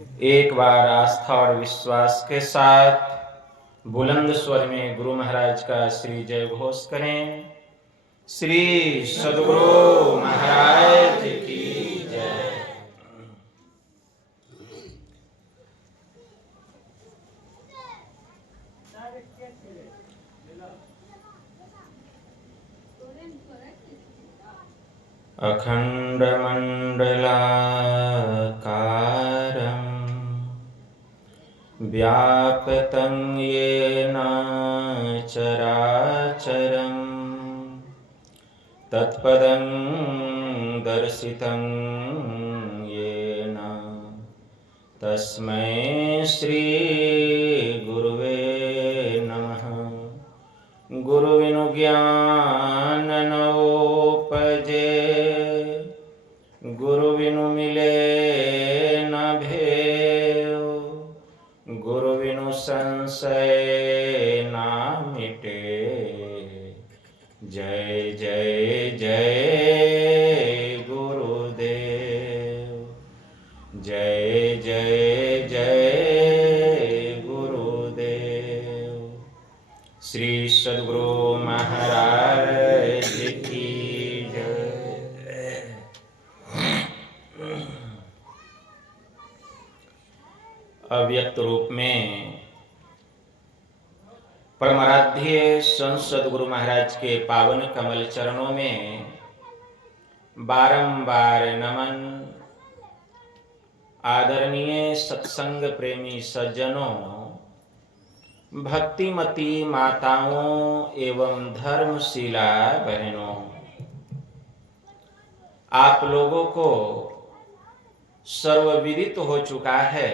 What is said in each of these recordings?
एक बार आस्था और विश्वास के साथ बुलंद स्वर में गुरु महाराज का श्री जय घोष करें। श्री सद्गुरु महाराज की जय। अखंड मंडलाकारं व्याप्तं येन चराचरं तत्पदं दर्शितं येन तस्मै श्री गुरुवे नमः। गुरुविनु ज्ञान न उपजे, गुरु बिनु मिले न भेव, गुरु बिनु संशय ना मिटे। जय जय जय गुरुदेव, जय जय जय गुरुदेव। श्री सद्गुरु महाराज की जय। अव्यक्त रूप में परमाराध्य संत सद्गुरु महाराज के पावन कमल चरणों में बारंबार नमन। आदरणीय सत्संग प्रेमी सज्जनों, भक्तिमती माताओं एवं धर्मशिला बहनों, आप लोगों को सर्वविदित हो चुका है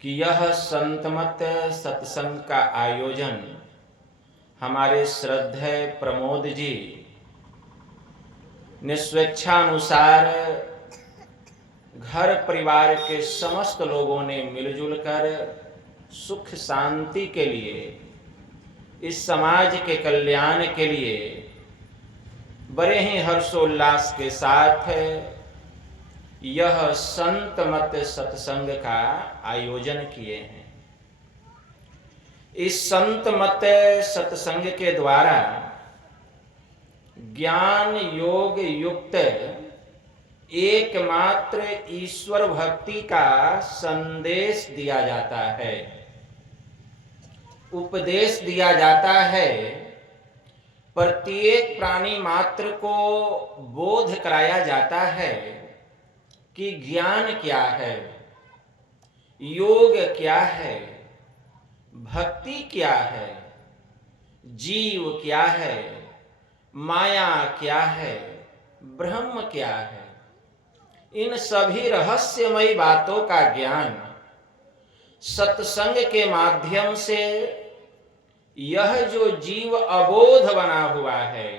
कि यह संतमत सत्संग का आयोजन हमारे श्रद्धेय प्रमोद जी ने स्वेच्छानुसार घर परिवार के समस्त लोगों ने मिलजुल कर सुख शांति के लिए, इस समाज के कल्याण के लिए बड़े ही हर्षोल्लास के साथ यह संत मत सत्संग का आयोजन किए हैं। इस संत मत सत्संग के द्वारा ज्ञान योग युक्त एकमात्र ईश्वर भक्ति का संदेश दिया जाता है, उपदेश दिया जाता है। प्रत्येक प्राणी मात्र को बोध कराया जाता है कि ज्ञान क्या है, योग क्या है, भक्ति क्या है, जीव क्या है, माया क्या है, ब्रह्म क्या है। इन सभी रहस्यमयी बातों का ज्ञान सत्संग के माध्यम से यह जो जीव अबोध बना हुआ है,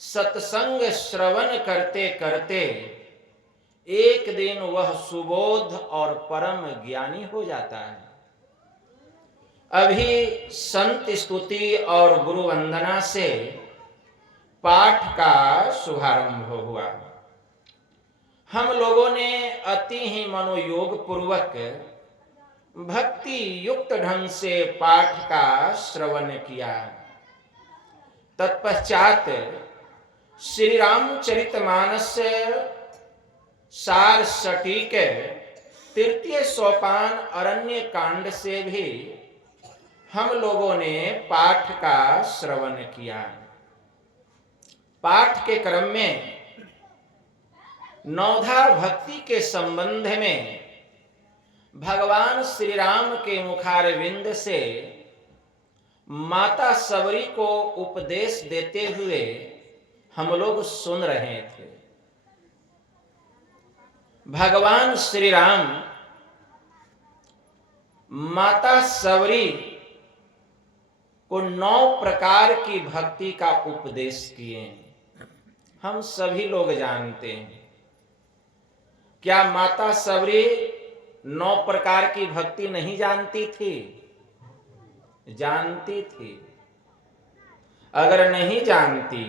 सत्संग श्रवण करते करते एक दिन वह सुबोध और परम ज्ञानी हो जाता है। अभी संत स्तुति और गुरु वंदना से पाठ का शुभारंभ हुआ। हम लोगों ने अति ही मनोयोग पूर्वक भक्ति युक्त ढंग से पाठ का श्रवण किया। तत्पश्चात श्री रामचरितमानस सार सटीक तृतीय सोपान अरण्य कांड से भी हम लोगों ने पाठ का श्रवण किया। पाठ के क्रम में नवधा भक्ति के संबंध में भगवान श्री राम के मुखारविंद से माता सबरी को उपदेश देते हुए हम लोग सुन रहे थे। भगवान श्री राम माता सबरी को 9 प्रकार की भक्ति का उपदेश किए। हम सभी लोग जानते हैं। क्या माता सबरी 9 प्रकार की भक्ति नहीं जानती थी? जानती थी। अगर नहीं जानती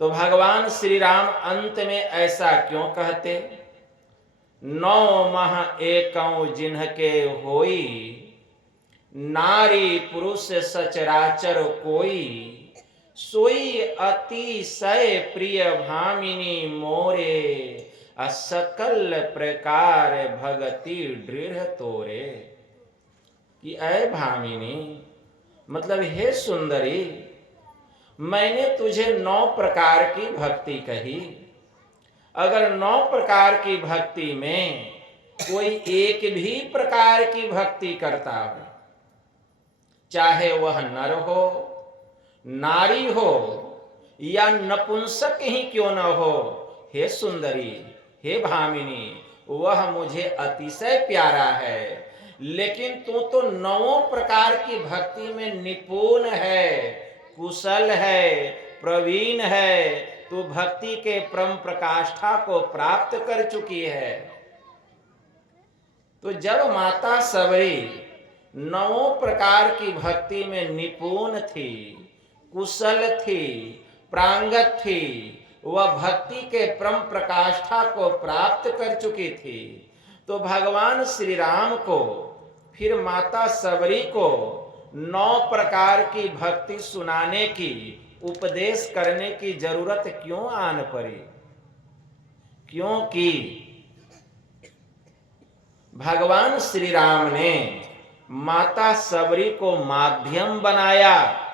तो भगवान श्री राम अंत में ऐसा क्यों कहते नौ मह एकौ जिन्हके होई, नारी पुरुष सचराचर कोई, सोई अतिशय प्रिय भामिनी मोरे, असकल प्रकार भगति दृढ़ तोरे। कि ऐ भामिनी, मतलब हे सुंदरी, मैंने तुझे 9 प्रकार की भक्ति कही। अगर 9 प्रकार की भक्ति में कोई एक भी प्रकार की भक्ति करता हो, चाहे वह नर हो, नारी हो या नपुंसक ही क्यों न हो, हे सुंदरी, हे भामिनी, वह मुझे अतिशय प्यारा है। लेकिन तू तो 9 प्रकार की भक्ति में निपुण है, कुशल है, प्रवीण है, तू भक्ति के परम प्रकाष्ठा को प्राप्त कर चुकी है। तो जब माता सबरी 9 प्रकार की भक्ति में निपुण थी, कुशल थी, प्रांगत थी, वह भक्ति के परम प्रकाष्ठा को प्राप्त कर चुकी थी, तो भगवान श्री राम को फिर माता सबरी को 9 प्रकार की भक्ति सुनाने की, उपदेश करने की जरूरत क्यों आन पड़ी? क्योंकि भगवान श्री राम ने माता सबरी को माध्यम बनाया,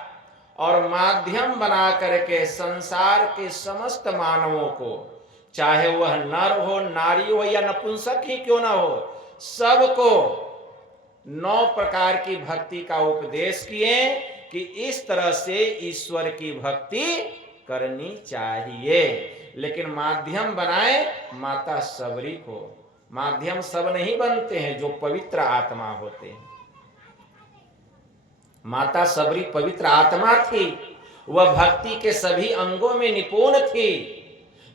और माध्यम बना करके संसार के समस्त मानवों को, चाहे वह नर हो, नारी हो या नपुंसक ही क्यों ना हो, सबको 9 प्रकार की भक्ति का उपदेश किए कि इस तरह से ईश्वर की भक्ति करनी चाहिए। लेकिन माध्यम बनाए माता सबरी को। माध्यम सब नहीं बनते हैं जो पवित्र आत्मा होते हैं। माता सबरी पवित्र आत्मा थी, वह भक्ति के सभी अंगों में निपुण थी।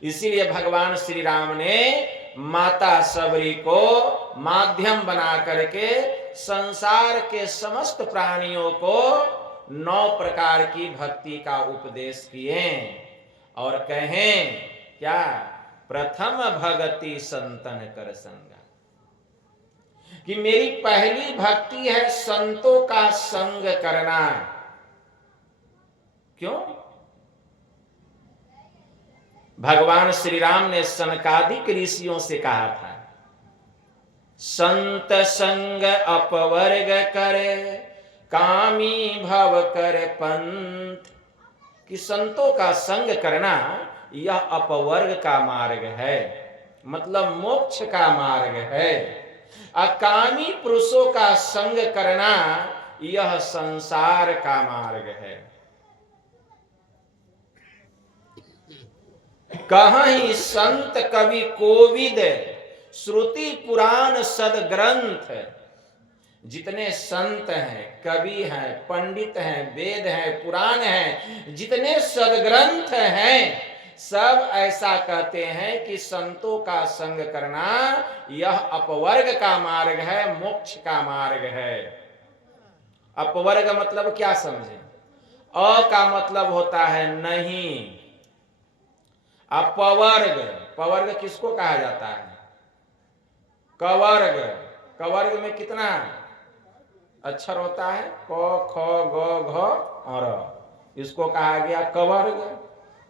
इसीलिए भगवान श्री राम ने माता सबरी को माध्यम बना करके संसार के समस्त प्राणियों को 9 प्रकार की भक्ति का उपदेश किए, और कहें क्या? प्रथम भगति संतन कर संगा, कि मेरी पहली भक्ति है संतों का संग करना। क्यों? भगवान श्री राम ने सनकादिक ऋषियों से कहा था, संत संग अपवर्ग करे, कामी भव कर पंथ, कि संतों का संग करना यह अपवर्ग का मार्ग है, मतलब मोक्ष का मार्ग है। अकामी पुरुषों का संग करना यह संसार का मार्ग है। कहीं संत कवि कोविद, श्रुति पुराण सदग्रंथ, जितने संत हैं, कवि हैं, पंडित हैं, वेद हैं, पुराण हैं, जितने सदग्रंथ हैं, सब ऐसा कहते हैं कि संतों का संग करना यह अपवर्ग का मार्ग है, मोक्ष का मार्ग है। अपवर्ग मतलब क्या समझे? अ का मतलब होता है नहीं, अपवर्ग, पवर्ग किसको कहा जाता है? कवर्ग। कवर्ग में कितना अक्षर होता है? क, ख, ग, घ और इसको कहा गया कवर्ग।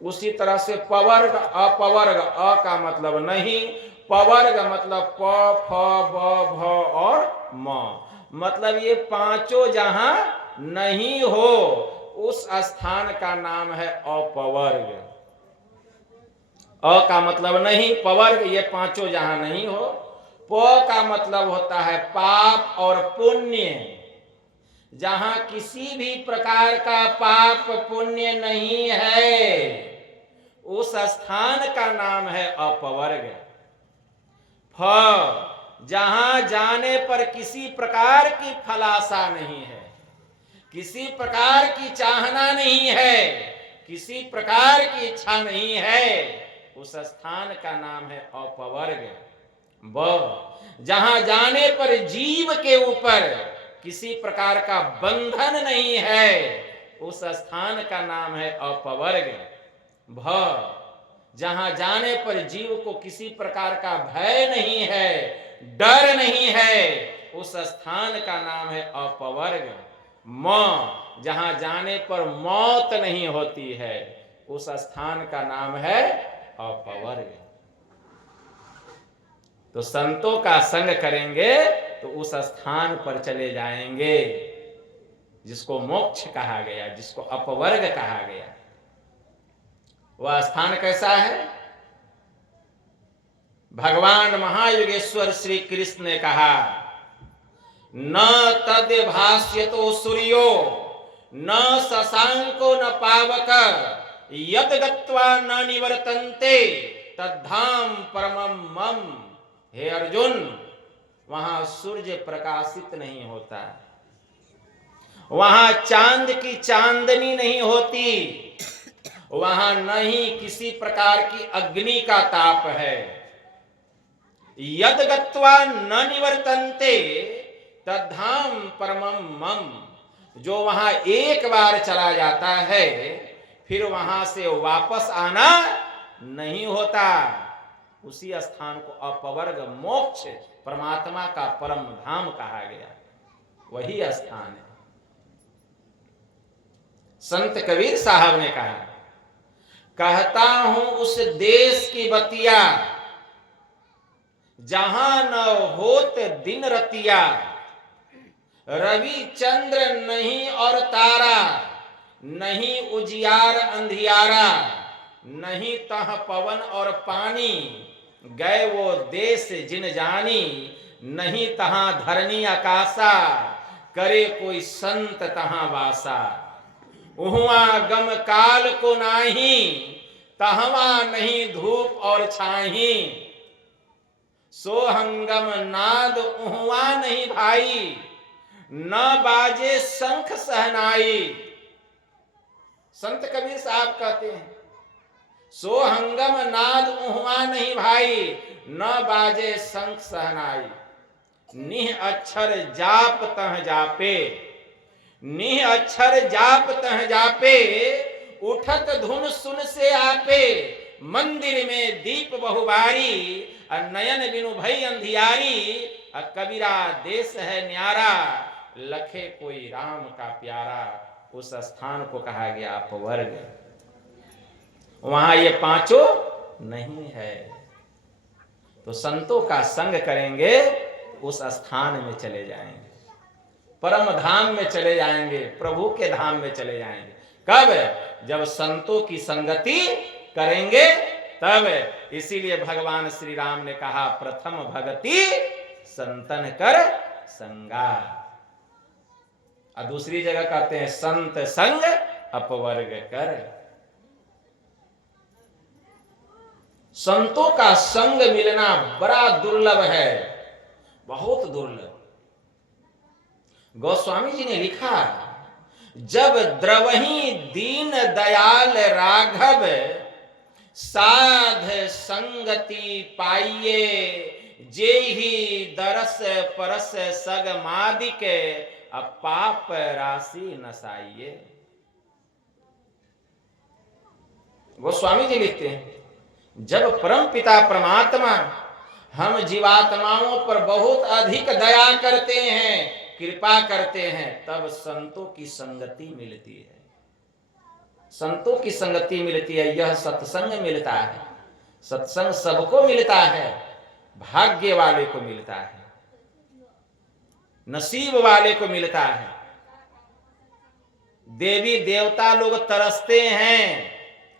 उसी तरह से पवर्ग, अपवर्ग, अ का मतलब नहीं, पवर्ग मतलब प, फ, ब, भ और म, मतलब ये पांचों जहां नहीं हो उस स्थान का नाम है अपवर्ग। अ का मतलब नहीं, पवर्ग, ये पांचों जहां नहीं हो। प का मतलब होता है पाप और पुण्य, जहां किसी भी प्रकार का पाप पुण्य नहीं है उस स्थान का नाम है अपवर्ग। फ, जहां जाने पर किसी प्रकार की फलाशा नहीं है, किसी प्रकार की चाहना नहीं है, किसी प्रकार की इच्छा नहीं है, उस स्थान का नाम है अपवर्ग। ब, जहां जाने पर जीव के ऊपर किसी प्रकार का बंधन नहीं है उस स्थान का नाम है अपवर्ग। भ, जहां जाने पर जीव को किसी प्रकार का भय नहीं है, डर नहीं है, उस स्थान का नाम है अपवर्ग। मौत, जहां जाने पर मौत नहीं होती है, उस स्थान का नाम है अपवर्ग। तो संतों का संग करेंगे तो उस स्थान पर चले जाएंगे जिसको मोक्ष कहा गया, जिसको अपवर्ग कहा गया। वह स्थान कैसा है? भगवान महायुगेश्वर श्री कृष्ण ने कहा, न तद भाष्यतो सूर्यो न शशांको न पावक यद गत्वा न निवर्तन्ते तद्धाम परमम मम। हे अर्जुन, वहां सूर्य प्रकाशित नहीं होता, वहां चांद की चांदनी नहीं होती, वहां नहीं किसी प्रकार की अग्नि का ताप है। यद गत्वा न निवर्तन्ते तद्धाम परमम मम। जो वहां एक बार चला जाता है फिर वहां से वापस आना नहीं होता, उसी स्थान को अपवर्ग मोक्ष परमात्मा का परम धाम कहा गया, वही स्थान है। संत कबीर साहब ने कहा, कहता हूं उस देश की बतिया जहां न होत दिन रतिया, रवि चंद्र नहीं और तारा, नहीं उजियार अंधियारा, नहीं तह पवन और पानी, गए वो देश जिन जानी, नहीं तहां धरनी आकाशा, करे कोई संत तहां वासा। उहुआ गम काल को नाही, तहवा नहीं धूप और छाही, सोहंगम नाद उहुआ नहीं भाई, न बाजे शंख सहनाई। संत कबीर साहब कहते हैं, सोहंगम नाद उहुआ नहीं भाई, न बाजे शंख सहनाई। निह अक्षर जाप तह जापे, निह अक्षर जाप तह जापे, उठत धुन सुन से आपे, मंदिर में दीप बहुबारी, नयन बिनु भई अंधियारी, कबीरा देश है न्यारा, लखे कोई राम का प्यारा। उस स्थान को कहा गया अपवर्ग। वहां ये पांचों नहीं है। तो संतों का संग करेंगे, उस स्थान में चले जाएंगे, परम धाम में चले जाएंगे, प्रभु के धाम में चले जाएंगे। कब? जब संतों की संगति करेंगे तब। इसीलिए भगवान श्री राम ने कहा, प्रथम भगति संतन कर संगा। और दूसरी जगह कहते हैं, संत संग अपवर्ग कर। संतों का संग मिलना बड़ा दुर्लभ है, बहुत दुर्लभ। गोस्वामी जी ने लिखा, जब द्रवही दीन दयाल राघव, साध संगति पाइये, जे ही दरस परस सग मादिक, पाप राशि नसाइये। गोस्वामी जी लिखते हैं, जब परम पिता परमात्मा हम जीवात्माओं पर बहुत अधिक दया करते हैं, कृपा करते हैं, तब संतों की संगति मिलती है। संतों की संगति मिलती है, यह सत्संग मिलता है। सत्संग सबको मिलता है, भाग्य वाले को मिलता है, नसीब वाले को मिलता है। देवी देवता लोग तरसते हैं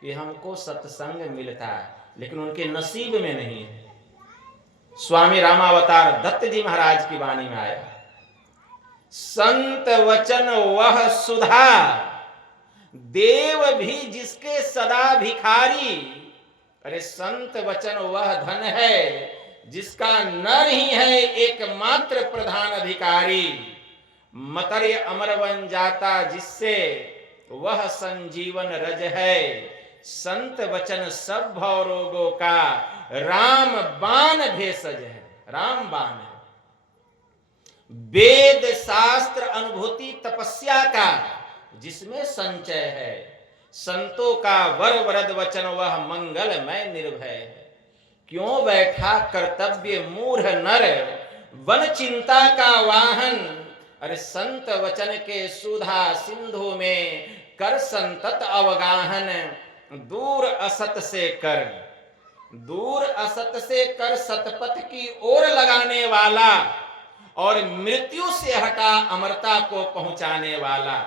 कि हमको सत्संग मिलता है, लेकिन उनके नसीब में नहीं है। स्वामी रामावतार दत्त जी महाराज की वाणी में आया, संत वचन वह सुधा, देव भी जिसके सदा भिखारी। अरे संत वचन वह धन है जिसका नर ही है एकमात्र प्रधान अधिकारी। मतर्य अमर बन जाता जिससे, वह संजीवन रज है। संत वचन सब भव रोगों का, राम बाण भेषज है। राम बाण है। वेद शास्त्र अनुभूति तपस्या का जिसमें संचय है, संतों का वर वरद वचन वह मंगलमय निर्भय है। क्यों बैठा कर्तव्य मूढ़ नर वन चिंता का वाहन। अरे संत वचन के सुधा सिंधु में कर संतत अवगाहन। दूर असत से कर, दूर असत से कर सतपथ की ओर लगाने वाला और मृत्यु से हटा अमरता को पहुंचाने वाला।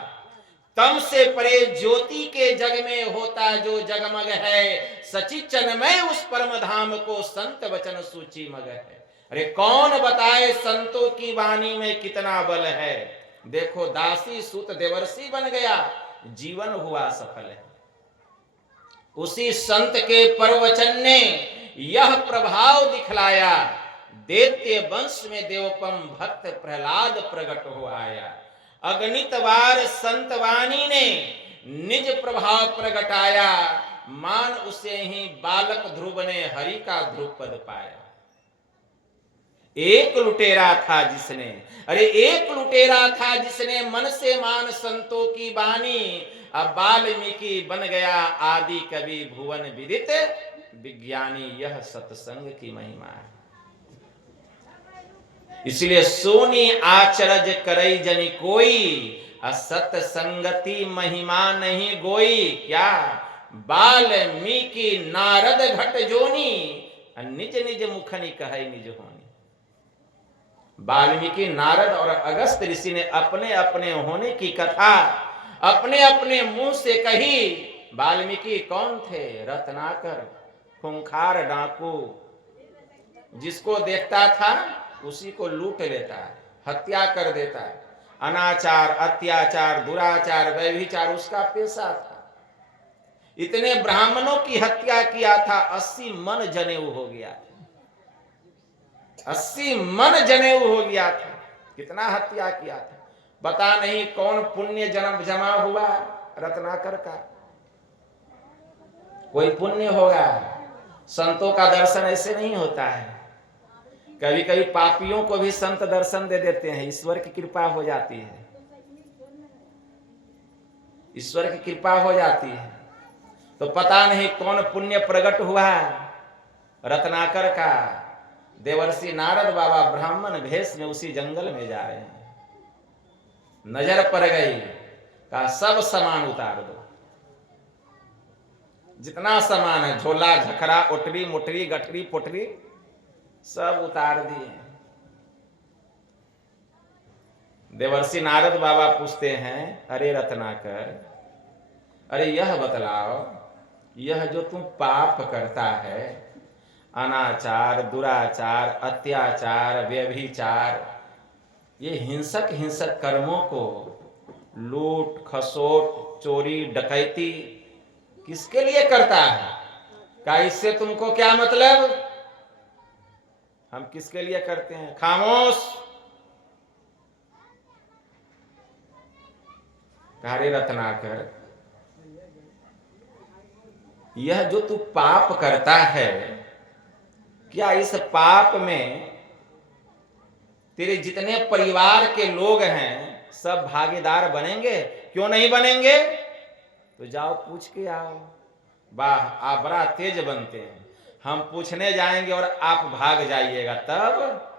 तम से परे ज्योति के जग में होता जो जगमग है, सची चन्मय उस परम धाम को संत वचन सूची मग है। अरे कौन बताए संतों की वाणी में कितना बल है। देखो दासी सूत देवर्षि बन गया, जीवन हुआ सफल है। उसी संत के परवचन ने यह प्रभाव दिखलाया, दैत्य वंश में देवपम भक्त प्रहलाद प्रकट हो आया। अगणित बार संत वाणी ने निज प्रभाव प्रगटाया, मान उसे ही बालक ध्रुव ने हरि का ध्रुव पद पाया। एक लुटेरा था जिसने, अरे एक लुटेरा था जिसने मन से मान संतों की बानी। अब वाल्मीकि बन गया आदि कवि भुवन विदित विज्ञानी, यह सत्संग की महिमा है। इसलिए सोनी आचरज करई जनि कोई, असत संगति महिमा नहीं गोई। क्या वाल्मीकि नारद घट जोनी, निज निज मुखनि कहै निज होनी। वाल्मीकि नारद और अगस्त ऋषि ने अपने अपने होने की कथा अपने अपने मुंह से कही। वाल्मीकि कौन थे? रत्नाकर, खूंखार डाकू, जिसको देखता था उसी को लूट लेता है, हत्या कर देता है। अनाचार, अत्याचार, दुराचार, व्यभिचार उसका पेशा था। इतने ब्राह्मणों की हत्या किया था, 80 मन जनेऊ हो गया था, 80 मन जनेऊ हो गया था। कितना हत्या किया था, बता नहीं कौन पुण्य जन्म जमा हुआ रत्नाकर का। कोई पुण्य होगा, संतों का दर्शन ऐसे नहीं होता है। कभी कभी पापियों को भी संत दर्शन दे देते हैं, ईश्वर की कृपा हो जाती है, ईश्वर की कृपा हो जाती है। तो पता नहीं कौन पुण्य प्रकट हुआ रत्नाकर का। देवर्षि नारद बाबा ब्राह्मण भेष में उसी जंगल में जा रहे हैं, नजर पड़ गई, कहा सब सामान उतार दो, जितना सामान है, झोला झकरा उटरी मुटरी गठरी पुटरी सब उतार दिए। देवर्षि नारद बाबा पूछते हैं, अरे रत्नाकर, अरे यह बतलाओ, यह जो तुम पाप करता है, अनाचार, दुराचार, अत्याचार, व्यभिचार, ये हिंसक हिंसक कर्मों को, लूट खसोट, चोरी डकैती, किसके लिए करता है? क्या इससे तुमको क्या मतलब? हम किसके लिए करते हैं? खामोश। अरे रत्नाकर, यह जो तू पाप करता है, क्या इस पाप में तेरे जितने परिवार के लोग हैं सब भागीदार बनेंगे? क्यों नहीं बनेंगे? तो जाओ पूछ के आओ। वाह, आप बड़ा तेज बनते हैं, हम पूछने जाएंगे और आप भाग जाइएगा, तब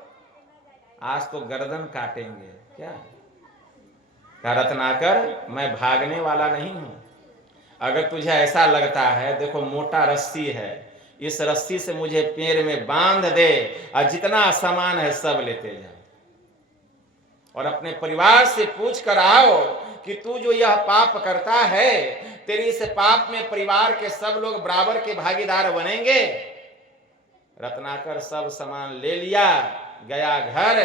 आज तो गर्दन काटेंगे। क्या रत्नाकर, मैं भागने वाला नहीं हूं। अगर तुझे ऐसा लगता है, देखो मोटा रस्सी है, इस रस्सी से मुझे पैर में बांध दे और जितना सामान है सब लेते जा, और अपने परिवार से पूछ कर आओ कि तू जो यह पाप करता है, तेरी इस पाप में परिवार के सब लोग बराबर के भागीदार बनेंगे। रत्नाकर सब सामान ले लिया, गया घर,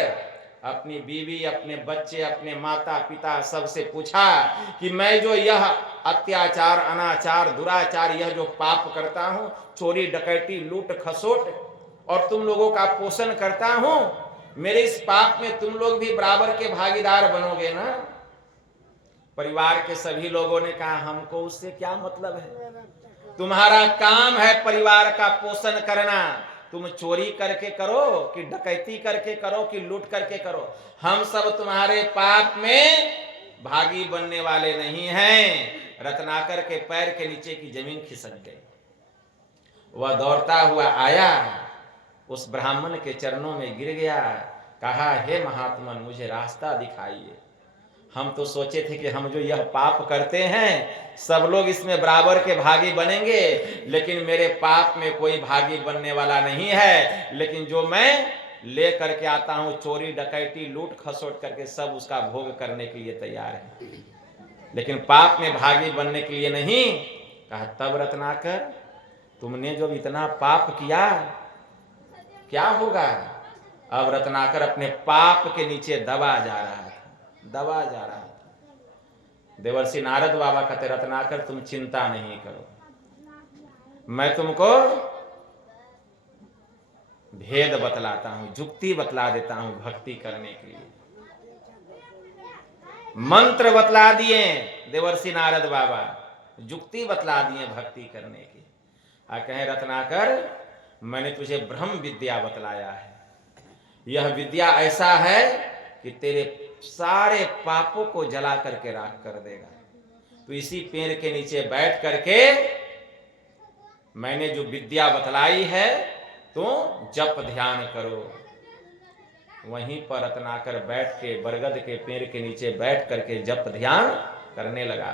अपनी बीवी, अपने बच्चे, अपने माता पिता सबसे पूछा कि मैं जो यह अत्याचार, अनाचार, दुराचार, यह जो पाप करता हूं, चोरी डकैती, लूट खसोट, और तुम लोगों का पोषण करता हूं, मेरे इस पाप में तुम लोग भी बराबर के भागीदार बनोगे ना? परिवार के सभी लोगों ने कहा, हमको उससे क्या मतलब है, तुम्हारा काम है परिवार का पोषण करना, तुम चोरी करके करो कि डकैती करके करो कि लूट करके करो, हम सब तुम्हारे पाप में भागी बनने वाले नहीं हैं। रत्नाकर के पैर के नीचे की जमीन खिसक गई। वह दौड़ता हुआ आया, उस ब्राह्मण के चरणों में गिर गया, कहा, हे महात्मन, मुझे रास्ता दिखाइए। हम तो सोचे थे कि हम जो यह पाप करते हैं सब लोग इसमें बराबर के भागी बनेंगे, लेकिन मेरे पाप में कोई भागी बनने वाला नहीं है। लेकिन जो मैं ले करके आता हूं, चोरी डकैती लूट खसोट करके, सब उसका भोग करने के लिए तैयार है, लेकिन पाप में भागी बनने के लिए नहीं। कहा, तब रत्नाकर, तुमने जो इतना पाप किया, क्या होगा? अब रत्नाकर अपने पाप के नीचे दबा जा रहा था। देवर्षि नारद बाबा कहते, रत्नाकर तुम चिंता नहीं करो, मैं तुमको भेद बतलाता हूं, जुक्ति बतला देता हूं भक्ति करने के लिए। मंत्र बतला दिए देवर्षि नारद बाबा, जुक्ति बतला दिए भक्ति करने की। कहें, रत्नाकर, मैंने तुझे ब्रह्म विद्या बतलाया है। यह विद्या ऐसा है कि तेरे सारे पापों को जला करके राख कर देगा। तो इसी पेड़ के नीचे बैठ करके मैंने जो विद्या बतलाई है, तो जप ध्यान करो। वहीं पर रत्नाकर बैठ के बरगद के पेड़ के नीचे बैठ करके जप ध्यान करने लगा।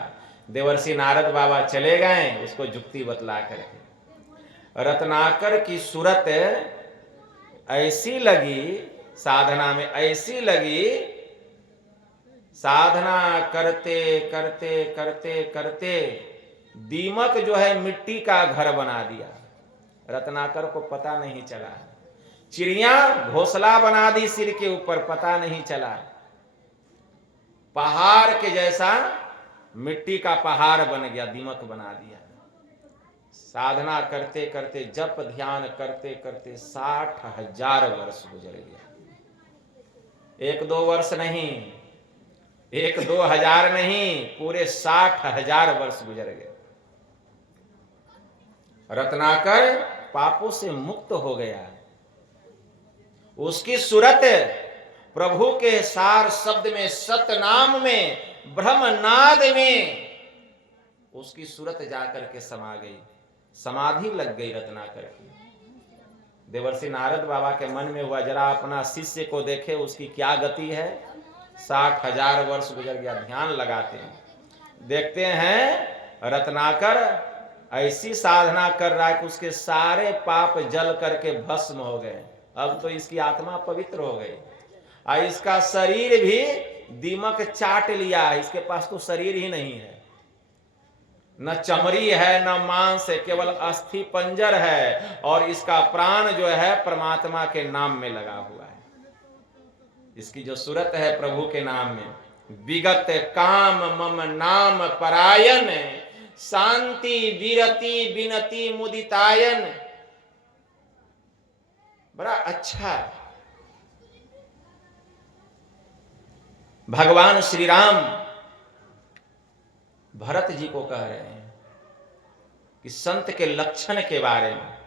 देवर्षि नारद बाबा चले गए उसको जुक्ति बतला करके। रत्नाकर की सूरत ऐसी लगी, साधना में ऐसी लगी, साधना करते करते करते करते दीमक जो है मिट्टी का घर बना दिया। रत्नाकर को पता नहीं चला। चिड़िया घोंसला बना दी सिर के ऊपर, पता नहीं चला। पहाड़ के जैसा मिट्टी का पहाड़ बन गया, दीमक बना दिया। साधना करते करते, जप ध्यान करते करते 60,000 वर्ष गुजर गया। 1-2 वर्ष नहीं, 1-2 हजार नहीं, पूरे 60,000 वर्ष गुजर गए। रत्नाकर पापों से मुक्त हो गया। उसकी सूरत प्रभु के सार शब्द में, सतनाम में, ब्रह्मनाद में उसकी सूरत जाकर के समा गई। समाधि लग गई रत्नाकर की। देवर्षि नारद बाबा के मन में हुआ, जरा अपना शिष्य को देखे उसकी क्या गति है। 60,000 वर्ष गुजर गया। ध्यान लगाते हैं, देखते हैं रत्नाकर ऐसी साधना कर रहा है कि उसके सारे पाप जल करके भस्म हो गए। अब तो इसकी आत्मा पवित्र हो गई और इसका शरीर भी दीमक चाट लिया। इसके पास तो शरीर ही नहीं है, न चमड़ी है न मांस है, केवल अस्थि पंजर है, और इसका प्राण जो है परमात्मा के नाम में लगा हुआ है। इसकी जो सूरत है प्रभु के नाम में, विगत काम मम नाम परायण, शांति विरति विनति मुदितायन। बड़ा अच्छा है। भगवान श्री राम भरत जी को कह रहे हैं कि संत के लक्षण के बारे में,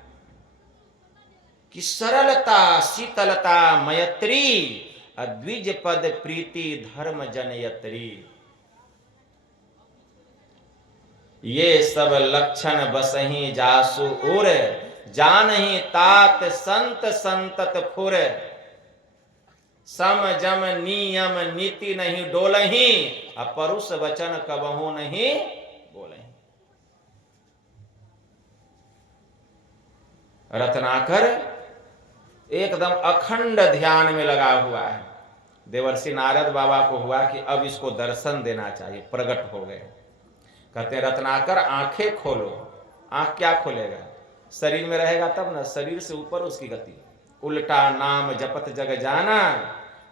कि सरलता शीतलता मयत्री, अद्विज पद प्रीति धर्म जनयत्री। ये सब लक्षण बसही जासु उर, जानही तात संत संतत फुर। सम जम नियम नीति नहीं डोलही, अपरुष वचन कबहू नहीं बोलही। रत्नाकर एकदम अखंड ध्यान में लगा हुआ है। देवर्षि नारद बाबा को हुआ कि अब इसको दर्शन देना चाहिए। प्रकट हो गए। कहते रत्नाकर आंखें खोलो। आंख क्या खोलेगा? शरीर में रहेगा तब ना, शरीर से ऊपर उसकी गति। उल्टा नाम जपत जग जाना,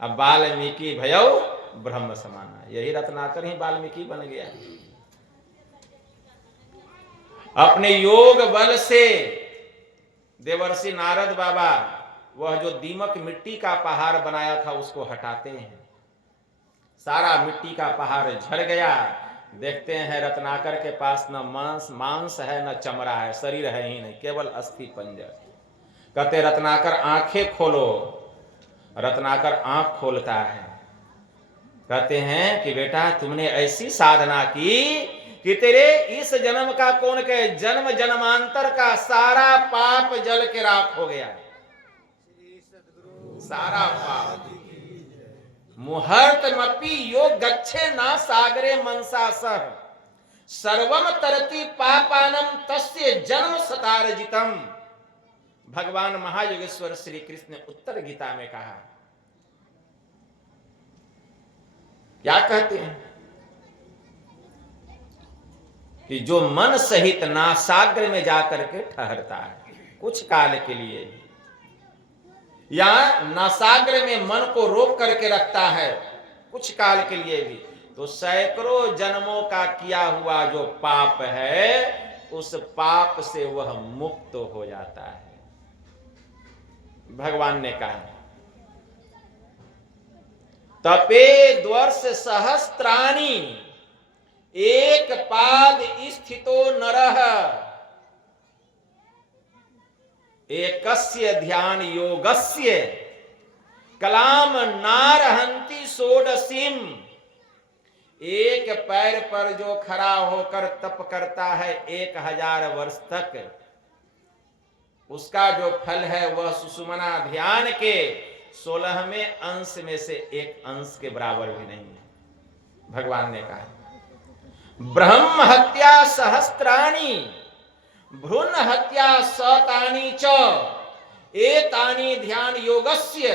अब वाल्मीकि भयौ ब्रह्म समाना। यही रत्नाकर ही वाल्मीकि बन गया। अपने योग बल से देवर्षि नारद बाबा वह जो दीमक मिट्टी का पहाड़ बनाया था उसको हटाते हैं। सारा मिट्टी का पहाड़ झड़ गया। देखते हैं रत्नाकर के पास न मांस है न चमड़ा है, शरीर है ही नहीं, केवल अस्थि पंजर। कहते रत्नाकर आंखें खोलो। रत्नाकर आंख खोलता है। कहते हैं कि बेटा तुमने ऐसी साधना की कि तेरे इस जन्म का कौन कहे, जन्म जन्मांतर का सारा पाप जल के राख हो गया, सारा पाप। मुहूर्तमपि यो गच्छे ना सागरे मनसा सह सर्वम तरति पापानम तस्य जन्म सतार्जितम। भगवान महायोगेश्वर श्री कृष्ण ने उत्तर गीता में कहा, क्या कहते हैं कि जो मन सहित नासाग्र में जाकर के ठहरता है कुछ काल के लिए, या नासाग्र में मन को रोक करके रखता है कुछ काल के लिए भी, तो सैकड़ों जन्मों का किया हुआ जो पाप है उस पाप से वह मुक्त हो जाता है। भगवान ने कहा, तपे द्वर्ष सहस्त्राणि एक पाद स्थितो नरः एकस्य ध्यान योगस्य कलाम नारहंति षोडशीम। एक पैर पर जो खड़ा होकर तप करता है 1000 वर्ष तक, उसका जो फल है वह सुषुम्ना ध्यान के 16वें अंश में से 1 अंश के बराबर भी नहीं है। भगवान ने कहा, ब्रह्म हत्या सहस्त्राणि भ्रूण हत्या शतानि च एतानि ध्यान योगस्य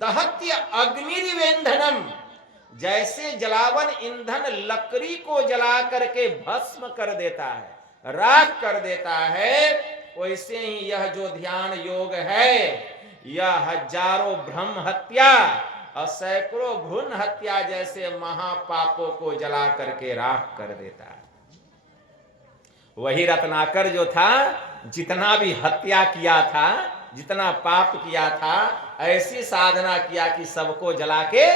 दहत्य अग्निरिवेंधनम। जैसे जलावन ईंधन लकड़ी को जला करके भस्म कर देता है, राख कर देता है, वैसे ही यह जो ध्यान योग है यह हजारों ब्रह्म हत्या और सैकड़ों भ्रूण हत्या जैसे महापापों को जला करके राख कर देता है। वही रत्नाकर जो था, जितना भी हत्या किया था, जितना पाप किया था, ऐसी साधना किया कि सबको जला के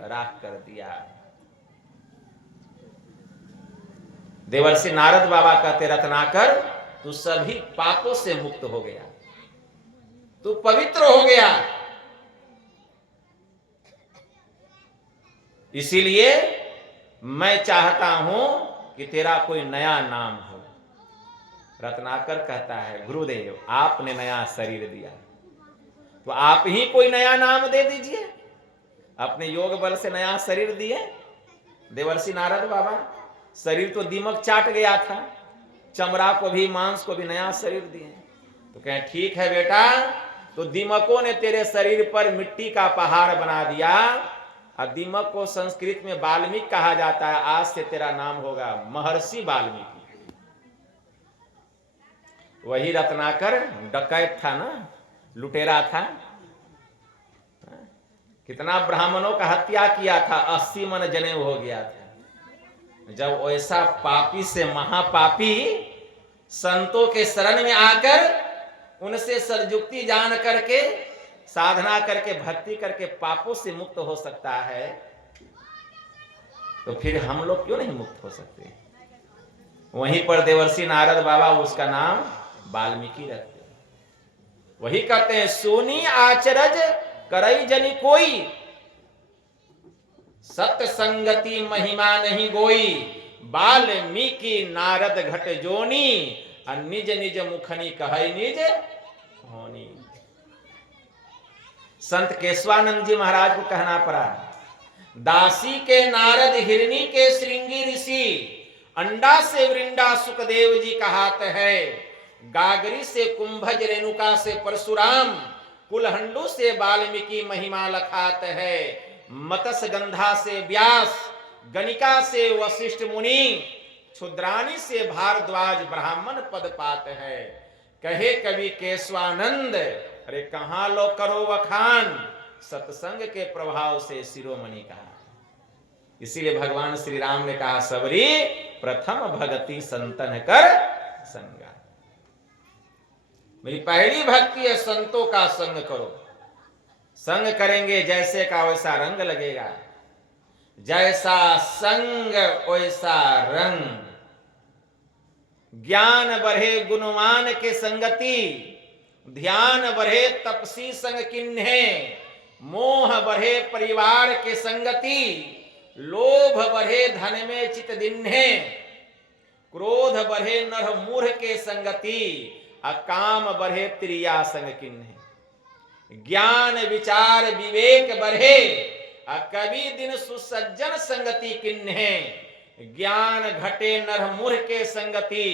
राख कर दिया। देवर्षि नारद बाबा कहते, रत्नाकर तू सभी पापों से मुक्त हो गया, तू पवित्र हो गया। इसीलिए मैं चाहता हूं कि तेरा कोई नया नाम हो। रत्नाकर कहता है, गुरुदेव आपने नया शरीर दिया तो आप ही कोई नया नाम दे दीजिए। अपने योग बल से नया शरीर दिए देवर्षि नारद बाबा। शरीर तो दीमक चाट गया था, चमड़ा को भी मांस को भी नया शरीर दिए। तो कहें ठीक है बेटा, तो दीमकों ने तेरे शरीर पर मिट्टी का पहाड़ बना दिया। और दीमक को संस्कृत में वाल्मीकि कहा जाता है। आज से तेरा नाम होगा महर्षि वाल्मीकि। वही रत्नाकर डकैत था ना, लुटेरा था, कितना ब्राह्मणों का हत्या किया था, 80 मन जनेऊ हो गया था। जब ऐसा पापी से महापापी संतों के शरण में आकर उनसे सद्युक्ति जान करके साधना करके भक्ति करके पापों से मुक्त हो सकता है, तो फिर हम लोग क्यों नहीं मुक्त हो सकते। वहीं पर देवर्षि नारद बाबा उसका नाम वाल्मीकि रखते। वही कहते हैं, सोनी आचरज करई जनि कोई सत्य संगति महिमा नहीं गोई। वाल्मीकि नारद घट जोनी निज निज मुखनी कहई निज होनी। संत केशवानंद जी महाराज को कहना पड़ा, दासी के नारद हिरणी के श्रृंगी ऋषि, अंडा से वृंडा सुखदेव जी कहात है। गागरी से कुंभज रेणुका से परशुराम, कुलहंडू से वाल्मीकि महिमा लखात है। मत्स्य गंधा से व्यास, गणिका से वशिष्ठ मुनि, क्षुद्रानी से भारद्वाज ब्राह्मण पद पात है। कहे कवि केशवानंद, अरे कहां लो करो वखान, सत्संग के प्रभाव से शिरोमणि कहा। इसीलिए भगवान श्री राम ने कहा, सबरी प्रथम भक्ति संतन कर संगा। मेरी पहली भक्ति है संतों का संग करो। संग करेंगे जैसे का वैसा रंग लगेगा, जैसा संग वैसा रंग। ज्ञान बढ़े गुणवान के संगति, ध्यान बढ़े तपसी संग किन्हे। मोह बढ़े परिवार के संगति, लोभ बढ़े धन में चित दिन्हे। क्रोध बढ़े नर मूढ़ के संगति, अकाम बढ़े त्रिया संग किन्हे। ज्ञान विचार विवेक बढ़े, कभी दिन सुसज्जन संगति किन्हे। ज्ञान घटे नर मूढ़ के संगति,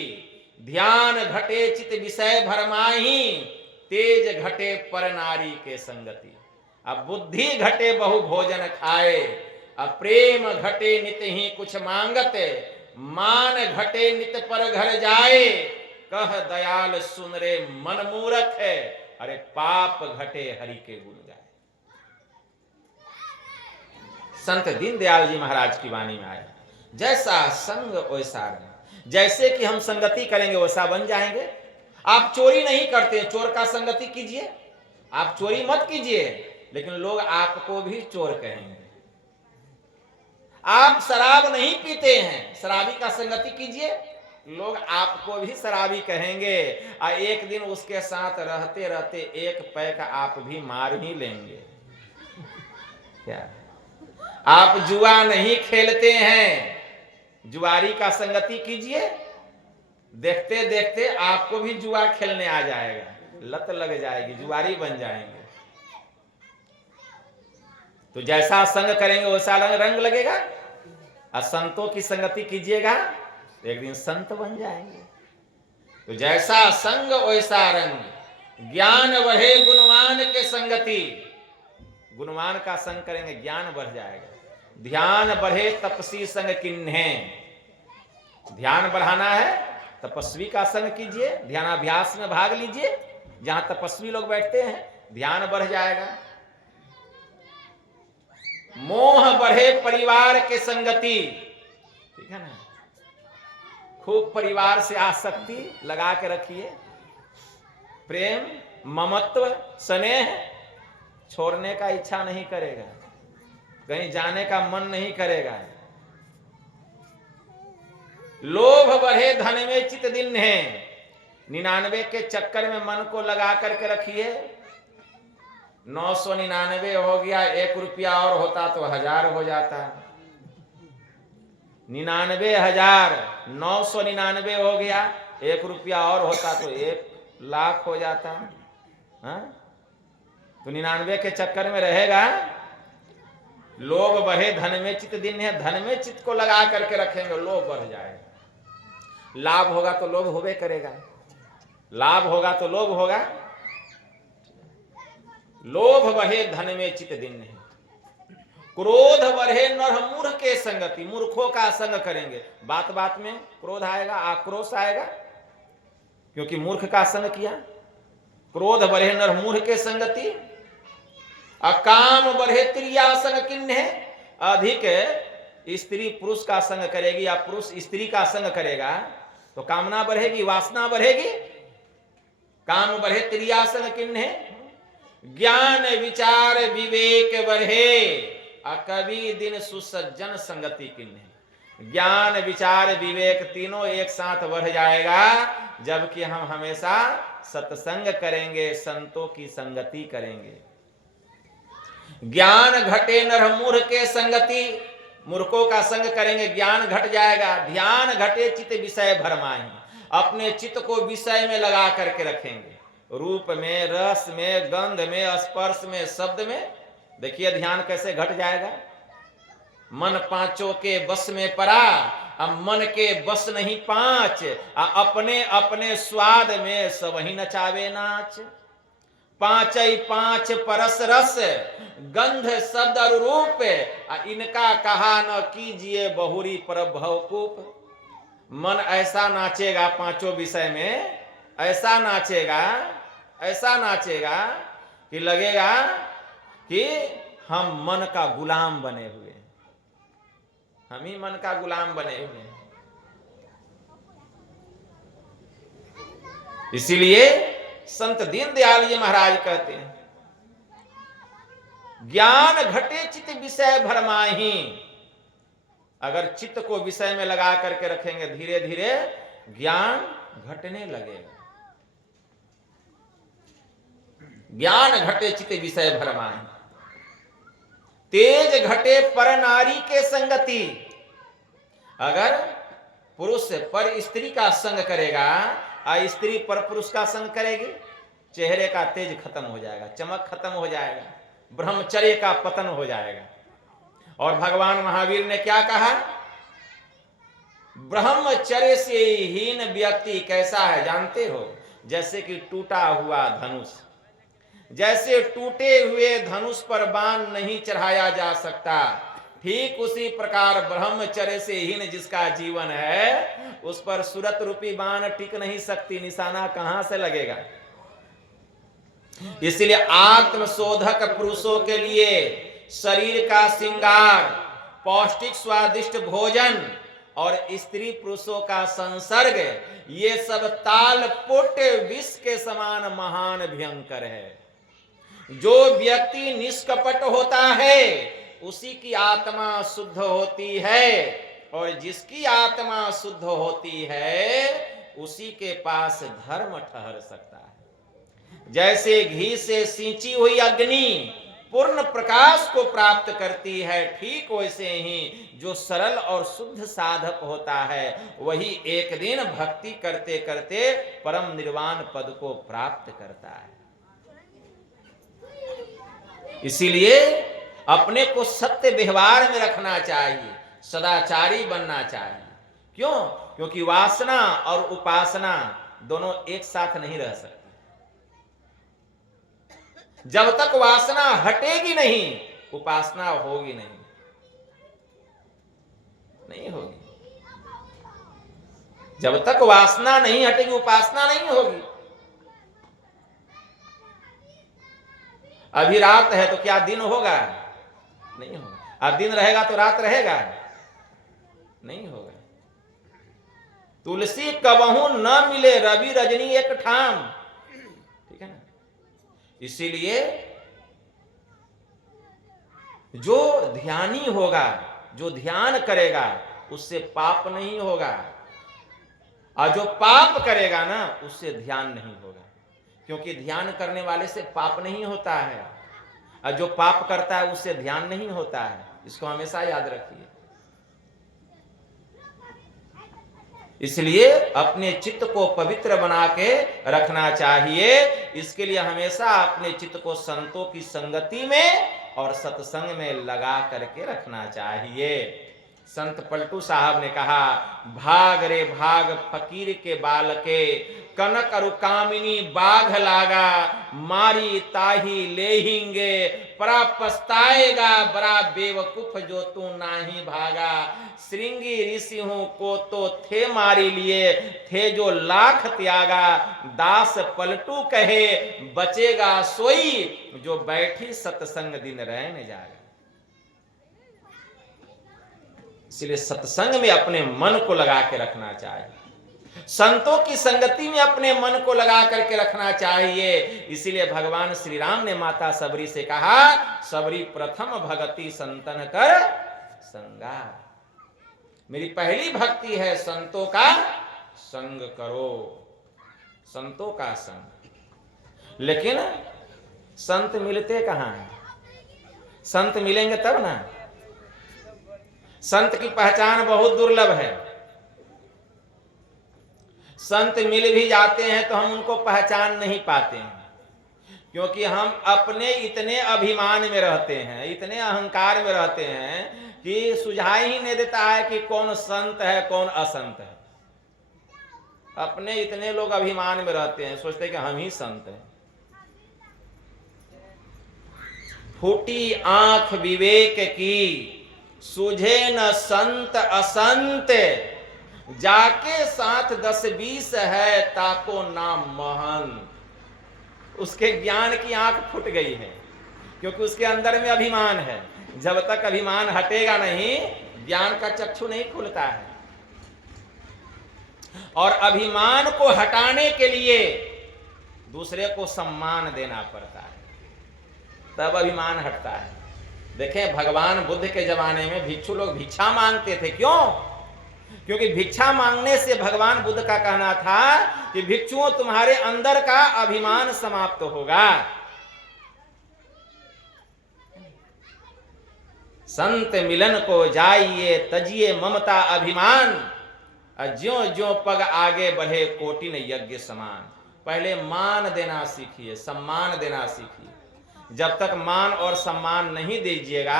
ध्यान घटे चित विषय भरमाही, तेज घटे पर नारी के संगति। अब बुद्धि घटे बहु भोजन खाए, अब प्रेम घटे नित ही कुछ मांगते, मान घटे नित पर घर जाए, कह दयाल सुन रे मन मूरख है, अरे पाप घटे हरि के गुण गाए। संत दीनदयाल जी महाराज की वाणी में आया, जैसा संग वैसा रंग। जैसे कि हम संगति करेंगे वैसा बन जाएंगे। आप चोरी नहीं करते, चोर का संगति कीजिए, आप चोरी मत कीजिए, लेकिन लोग आपको भी चोर कहेंगे। आप शराब नहीं पीते हैं, शराबी का संगति कीजिए, लोग आपको भी शराबी कहेंगे, और एक दिन उसके साथ रहते रहते एक पैक आप भी मार ही लेंगे। क्या आप जुआ नहीं खेलते हैं, जुआरी का संगति कीजिए, देखते देखते आपको भी जुआ खेलने आ जाएगा, लत लग जाएगी, जुआरी बन जाएंगे। तो जैसा संग करेंगे वैसा रंग लगेगा। और संतों की संगति कीजिएगा तो एक दिन संत बन जाएंगे। तो जैसा संग वैसा रंग। ज्ञान बढ़े गुणवान के संगति, गुणवान का संग करेंगे ज्ञान बढ़ जाएगा। ध्यान बढ़े तपस्वी संग किन्हे, ध्यान बढ़ाना है तपस्वी का संग कीजिए, ध्यानाभ्यास में भाग लीजिए, जहां तपस्वी लोग बैठते हैं, ध्यान बढ़ जाएगा। मोह बढ़े परिवार के संगति, ठीक है ना, खूब परिवार से आसक्ति लगा के रखिए, प्रेम ममत्व स्नेह छोड़ने का इच्छा नहीं करेगा, कहीं जाने का मन नहीं करेगा। लोभ बढ़े धन में चित दिन है, 99 के चक्कर में मन को लगा करके रखिए। 999 हो गया, 1 रुपया और होता तो 1000 हो जाता। 99,000, 999 हो गया, 1 रुपया और होता तो 1 लाख हो जाता। हाँ? तो 99 के चक्कर में रहेगा। लोभ बढ़े धन में चित दिन है, धन में चित को लगा करके रखेंगे, लोभ बढ़ जाएगा। लाभ होगा तो लोभ होवे करेगा, लाभ होगा तो लोभ होगा। लोभ बढ़े धन में चित दिन है, क्रोध बढ़े नर मूर्ख के संगति, मूर्खों का संग करेंगे, बात बात में क्रोध आएगा, आक्रोश आएगा, क्योंकि मूर्ख का संग किया। क्रोध बढ़े नर मूर्ख के संगति, अकाम बढ़े त्रिया संग किन्हे, अधिक स्त्री पुरुष का संग करेगी या पुरुष स्त्री का संग करेगा तो कामना बढ़ेगी, वासना बढ़ेगी। काम बढ़े त्रिया संग किन्हे, ज्ञान विचार विवेक बढ़े, कभी दिन सुसज्जन संगति किन्हे। ज्ञान विचार विवेक तीनों एक साथ बढ़ जाएगा जबकि हम हमेशा सत्संग करेंगे, संतों की संगति करेंगे। ज्ञान घटे नर मूर्ख के संगति, मूर्खों का संग करेंगे ज्ञान घट जाएगा। ध्यान घटे चित विषय भरमाही, अपने चित्त को विषय में लगा करके रखेंगे, रूप में, रस में, गंध में, स्पर्श में, शब्द में। देखिए ध्यान कैसे घट जाएगा। मन पांचों के बस में पड़ा, अब मन के बस नहीं पांच, अपने अपने स्वाद में सब ही नचावे नाच। पांचई पांच परस रस, गंध शब्द और रूप, इनका कहा न कीजिए बहुरी पर भवकूप। मन ऐसा नाचेगा पांचों विषय में, ऐसा नाचेगा, ऐसा नाचेगा कि लगेगा कि हम मन का गुलाम बने हुए हैं, हम ही मन का गुलाम बने हुए हैं। इसीलिए संत दीनदयाल जी महाराज कहते हैं, ज्ञान घटे चित विषय भरमाही। अगर चित्त को विषय में लगा करके रखेंगे धीरे धीरे ज्ञान घटने लगेगा। ज्ञान घटे चित विषय भरमाही, तेज घटे पर नारी के संगति। अगर पुरुष पर स्त्री का संग करेगा और स्त्री पर पुरुष का संग करेगी, चेहरे का तेज खत्म हो जाएगा, चमक खत्म हो जाएगा, ब्रह्मचर्य का पतन हो जाएगा। और भगवान महावीर ने क्या कहा? ब्रह्मचर्य से हीन व्यक्ति कैसा है जानते हो? जैसे कि टूटा हुआ धनुष, जैसे टूटे हुए धनुष पर बाण नहीं चढ़ाया जा सकता, ठीक उसी प्रकार ब्रह्मचर्य से हीन जिसका जीवन है उस पर सुरत रूपी बाण टिक नहीं सकती, निशाना कहां से लगेगा? इसलिए आत्मशोधक पुरुषों के लिए शरीर का श्रृंगार, पौष्टिक स्वादिष्ट भोजन और स्त्री पुरुषों का संसर्ग, ये सब तालपुट विष के समान महान भयंकर है। जो व्यक्ति निष्कपट होता है उसी की आत्मा शुद्ध होती है, और जिसकी आत्मा शुद्ध होती है उसी के पास धर्म ठहर सकता है। जैसे घी से सींची हुई अग्नि पूर्ण प्रकाश को प्राप्त करती है, ठीक वैसे ही जो सरल और शुद्ध साधक होता है वही एक दिन भक्ति करते करते परम निर्वाण पद को प्राप्त करता है। इसीलिए अपने को सत्य व्यवहार में रखना चाहिए, सदाचारी बनना चाहिए। क्यों? क्योंकि वासना और उपासना दोनों एक साथ नहीं रह सकती। जब तक वासना हटेगी नहीं उपासना होगी नहीं होगी। जब तक वासना नहीं हटेगी उपासना नहीं होगी। अभी रात है तो क्या दिन होगा? नहीं होगा। अब दिन रहेगा तो रात रहेगा? नहीं होगा। तुलसी कबहू न मिले रवि रजनी एक ठाम, ठीक है ना? इसीलिए जो ध्यानी होगा, जो ध्यान करेगा उससे पाप नहीं होगा, और जो पाप करेगा ना उससे ध्यान नहीं होगा। क्योंकि ध्यान करने वाले से पाप नहीं होता है, और जो पाप करता है उससे ध्यान नहीं होता है। इसको हमेशा याद रखिए। इसलिए अपने चित्त को पवित्र बना के रखना चाहिए। इसके लिए हमेशा अपने चित्त को संतों की संगति में और सत्संग में लगा करके रखना चाहिए। संत पलटू साहब ने कहा, भाग रे भाग फकीर के बाल के, कनक अरु कामिनी बाघ लागा, मारी ताही लेहिंगे, परा पछताएगा बड़ा बेवकूफ जो तू नाही भागा। श्रृंगी ऋषि हूं को तो थे मारी लिए, थे जो लाख त्यागा, दास पलटू कहे बचेगा सोई, जो बैठी सत्संग दिन रहने जागा। इसलिए सत्संग में अपने मन को लगा के रखना चाहिए, संतों की संगति में अपने मन को लगा करके रखना चाहिए। इसीलिए भगवान श्री राम ने माता सबरी से कहा, सबरी प्रथम भगति संतन कर संगा। मेरी पहली भक्ति है संतों का संग करो, संतों का संग। लेकिन संत मिलते कहां हैं? संत मिलेंगे तब ना। संत की पहचान बहुत दुर्लभ है। संत मिल भी जाते हैं तो हम उनको पहचान नहीं पाते हैं, क्योंकि हम अपने इतने अभिमान में रहते हैं, इतने अहंकार में रहते हैं कि सुझाई ही नहीं देता है कि कौन संत है कौन असंत है। अपने इतने लोग अभिमान में रहते हैं, सोचते हैं कि हम ही संत हैं। फूटी आंख विवेक की, सूझे न संत असंत, जाके साथ 10-20 है ताको नाम महंत। उसके ज्ञान की आंख फूट गई है, क्योंकि उसके अंदर में अभिमान है। जब तक अभिमान हटेगा नहीं ज्ञान का चक्षु नहीं खुलता है। और अभिमान को हटाने के लिए दूसरे को सम्मान देना पड़ता है, तब अभिमान हटता है। देखें, भगवान बुद्ध के जमाने में भिक्षु लोग भिक्षा मांगते थे। क्यों? क्योंकि भिक्षा मांगने से भगवान बुद्ध का कहना था कि भिक्षुओं तुम्हारे अंदर का अभिमान समाप्त होगा। संत मिलन को जाइए, तजिए ममता अभिमान, ज्यों ज्यों पग आगे बढ़े कोटिन यज्ञ समान। पहले मान देना सीखिए, सम्मान देना सीखिए। जब तक मान और सम्मान नहीं दीजिएगा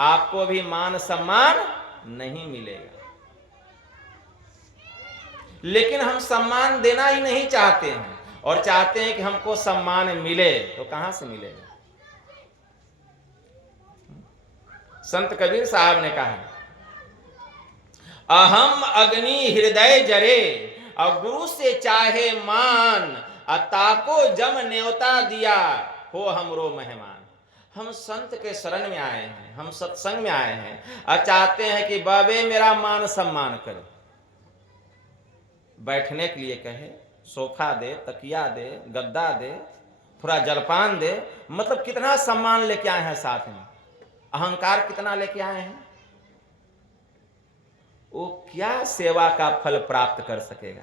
आपको भी मान सम्मान नहीं मिलेगा। लेकिन हम सम्मान देना ही नहीं चाहते हैं और चाहते हैं कि हमको सम्मान मिले, तो कहां से मिलेगा? संत कबीर साहब ने कहा, अहम अग्नि हृदय जरे, और गुरु से चाहे मान, ताको जम न्योता दिया, हो हमरो मेहमान। हम संत के शरण में आए हैं, हम सत्संग में आए हैं और चाहते हैं कि बाबे मेरा मान सम्मान करे। बैठने के लिए कहे, सोफा दे, तकिया दे, गद्दा दे, थोड़ा जलपान दे, मतलब कितना सम्मान लेके आए हैं साथ में, अहंकार कितना लेके आए हैं। वो क्या सेवा का फल प्राप्त कर सकेगा?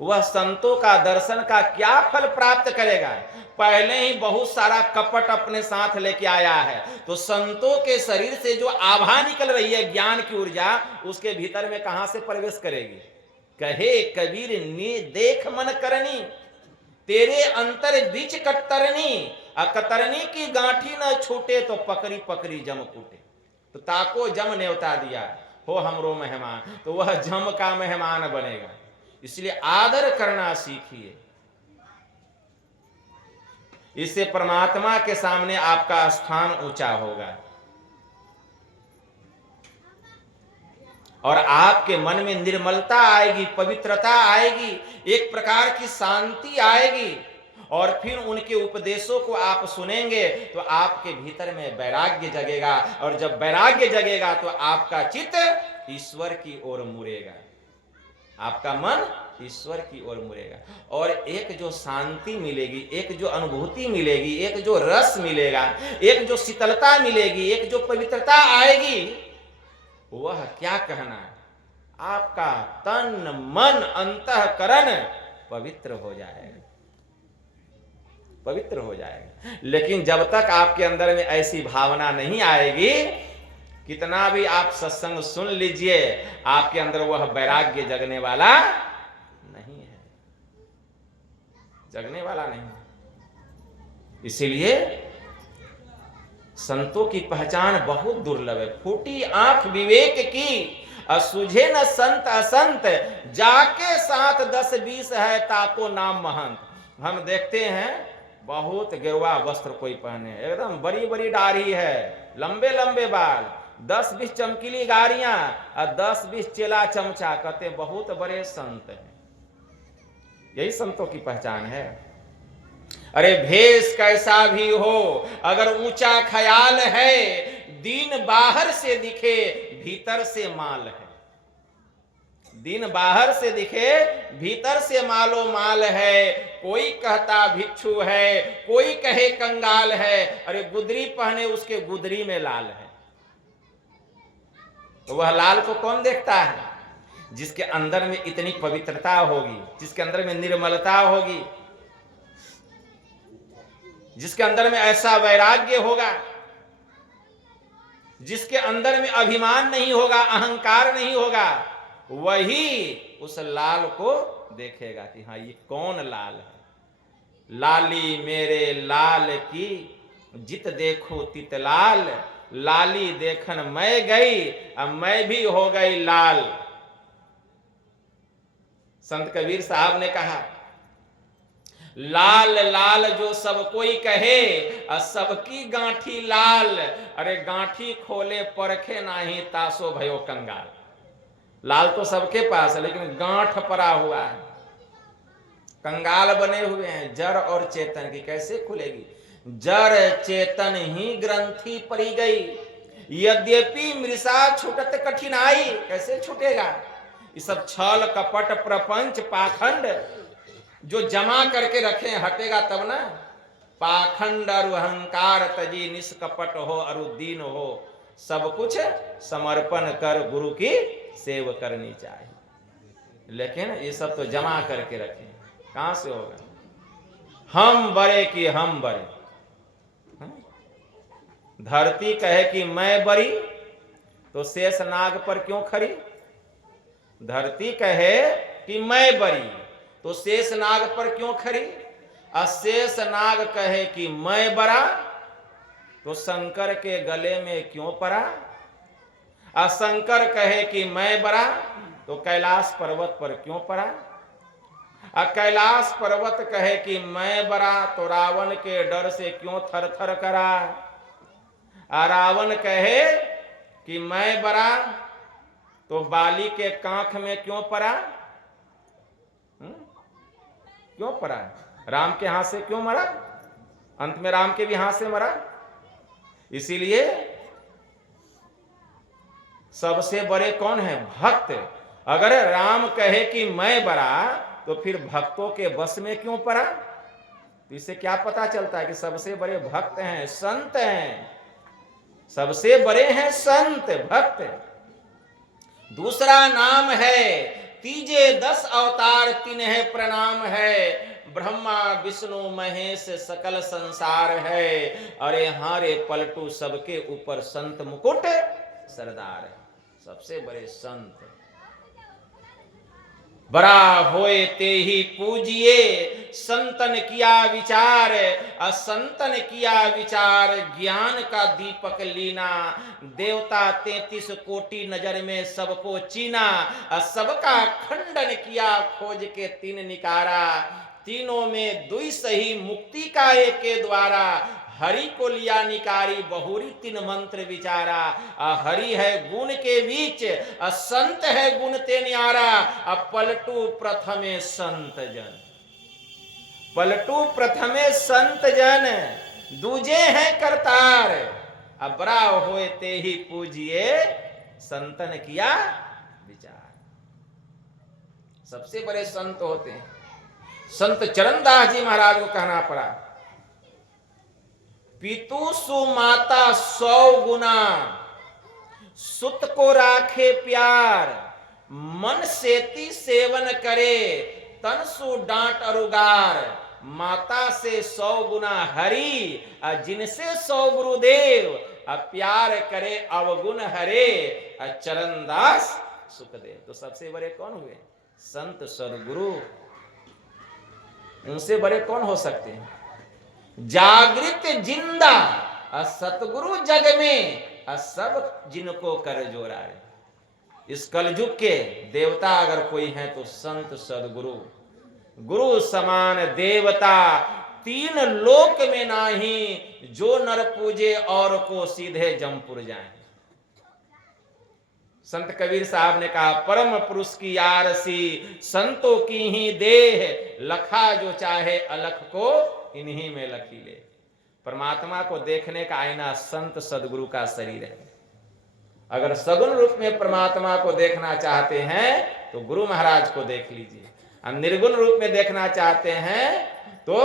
वह संतों का दर्शन का क्या फल प्राप्त करेगा? पहले ही बहुत सारा कपट अपने साथ लेके आया है, तो संतों के शरीर से जो आभा निकल रही है ज्ञान की ऊर्जा, उसके भीतर में कहां से प्रवेश करेगी? कहे कबीर नी देख मन करनी, तेरे अंतर बीच कतरनी, कतरनी की गांठी न छूटे, तो पकड़ी पकड़ी जम कूटे। तो ताको जम न्योता दिया, हो हमरो मेहमान, तो वह जम का मेहमान बनेगा। इसलिए आदर करना सीखिए, इससे परमात्मा के सामने आपका स्थान ऊंचा होगा और आपके मन में निर्मलता आएगी, पवित्रता आएगी, एक प्रकार की शांति आएगी। और फिर उनके उपदेशों को आप सुनेंगे तो आपके भीतर में वैराग्य जगेगा, और जब वैराग्य जगेगा तो आपका चित्त ईश्वर की ओर मुड़ेगा, आपका मन ईश्वर की ओर मुड़ेगा। और एक जो शांति मिलेगी, एक जो अनुभूति मिलेगी, एक जो रस मिलेगा, एक जो शीतलता मिलेगी, एक जो पवित्रता आएगी, वह क्या कहना है, आपका तन मन अंतःकरण पवित्र हो जाएगा, पवित्र हो जाएगा। लेकिन जब तक आपके अंदर में ऐसी भावना नहीं आएगी, कितना भी आप सत्संग सुन लीजिए, आपके अंदर वह वैराग्य जगने वाला नहीं है, जगने वाला नहीं। इसीलिए संतों की पहचान बहुत दुर्लभ है। फूटी आंख विवेक की, सुझे न संत असंत, जाके साथ 10-20 है ताको नाम महंत। हम देखते हैं बहुत गेरुआ वस्त्र कोई पहने, एकदम बड़ी बड़ी दाढ़ी है, लंबे लंबे बाल, 10-20 चमकीली गाड़ियां और 10-20 चेला चमचा, कहते बहुत बड़े संत हैं। यही संतों की पहचान है। अरे भेष कैसा भी हो, अगर ऊंचा ख्याल है, दीन बाहर से दिखे भीतर से माल है। दिन बाहर से दिखे भीतर से मालो माल है। कोई कहता भिक्षु है, कोई कहे कंगाल है, अरे गुदरी पहने उसके गुदरी में लाल है। तो वह लाल को कौन देखता है? जिसके अंदर में इतनी पवित्रता होगी, जिसके अंदर में निर्मलता होगी, जिसके अंदर में ऐसा वैराग्य होगा, जिसके अंदर में अभिमान नहीं होगा, अहंकार नहीं होगा, वही उस लाल को देखेगा कि हाँ ये कौन लाल है। लाली मेरे लाल की जित देखो तित लाल, लाली देखन मैं गई अब मैं भी हो गई लाल। संत कबीर साहब ने कहा, लाल लाल जो सब कोई कहे, और सबकी गांठी लाल, अरे गांठी खोले परखे नाही तासो भयो कंगाल। लाल तो सबके पास है, लेकिन गांठ पड़ा हुआ है, कंगाल बने हुए हैं। जड़ और चेतन की कैसे खुलेगी? जड़ चेतन ही ग्रंथि पड़ी गई, यद्यपि मृषा छूटत कठिनाई। कैसे छूटेगा? ये सब छल कपट प्रपंच पाखंड जो जमा करके रखे, हटेगा तब ना। पाखंड और अहंकार तजी निष्कपट हो अरुदीन हो, सब कुछ समर्पण कर गुरु की सेवा करनी चाहिए। लेकिन ये सब तो जमा करके रखे, कहां से होगा? हम बड़े कि हम बड़े, धरती कहे कि मैं बड़ी, तो शेष नाग पर क्यों खड़ी? धरती कहे कि मैं बरी, तो शेष नाग पर क्यों खड़ी? अशेष नाग कहे कि मैं बरा, तो शंकर के गले में क्यों पड़ा? शंकर कहे कि मैं बरा, तो कैलाश पर्वत पर क्यों पड़ा? कैलाश पर्वत कहे कि मैं बरा, तो रावण के डर से क्यों थर थर करा? रावण कहे कि मैं बरा, तो बाली के कांख में क्यों पड़ा? क्यों पड़ा? राम के हाथ से क्यों मरा? अंत में राम के भी हाथ से मरा। इसीलिए सबसे बड़े कौन है? भक्त। अगर राम कहे कि मैं बड़ा, तो फिर भक्तों के बस में क्यों पड़ा? तो इससे क्या पता चलता है कि सबसे बड़े भक्त हैं, संत हैं, सबसे बड़े हैं संत भक्त। दूसरा नाम है तीजे 10 अवतार तिन्हे प्रणाम है, ब्रह्मा विष्णु महेश सकल संसार है, अरे हारे पलटू सबके ऊपर संत मुकुट सरदार है। सबसे बड़े संत। बड़ा होए ते ही पूजिए, संतन किया विचार, असंतन किया विचार, ज्ञान का दीपक लीना, देवता 33 कोटि नजर में सबको चीना, सबका खंडन किया खोज के 3 निकारा, तीनों में दुई सही मुक्ति का एक के द्वारा, हरि को लिया निकारी बहुरी 3 मंत्र विचारा, हरि है गुण के बीच, संत है गुण ते न्यारा, पलटू प्रथमे संत जन, पलटू प्रथमे संत जन, दूजे हैं करतार, बड़ा होए ते ही पूजिए, संतन किया विचार। सबसे बड़े संत होते हैं। संत चरणदास जी महाराज को कहना पड़ा, पितु सुमाता 100 गुना, सुत को राखे प्यार, मन सेती सेवन करे, तन सु डांट अरुगार, माता से 100 गुना हरि, जिनसे 100 गुरुदेव, प्यार करे अवगुण हरे, चरणदास सुखदेव। तो सबसे बड़े कौन हुए? संत सदगुरु। उनसे बड़े कौन हो सकते हैं? जागृत जिंदा सतगुरु जग में, सब जिनको कर जोड़ा है। इस कलयुग के देवता अगर कोई है तो संत सदगुरु। गुरु समान देवता 3 लोक में नाही, जो नर पूजे और को सीधे जमपुर जाए। संत कबीर साहब ने कहा, परम पुरुष की आरसी, संतों की ही देह, लखा जो चाहे अलख को इन्हीं में लखी ले। परमात्मा को देखने का आईना संत सदगुरु का शरीर है। अगर सगुण रूप में परमात्मा को देखना चाहते हैं तो गुरु महाराज को देख लीजिए, निर्गुण रूप में देखना चाहते हैं तो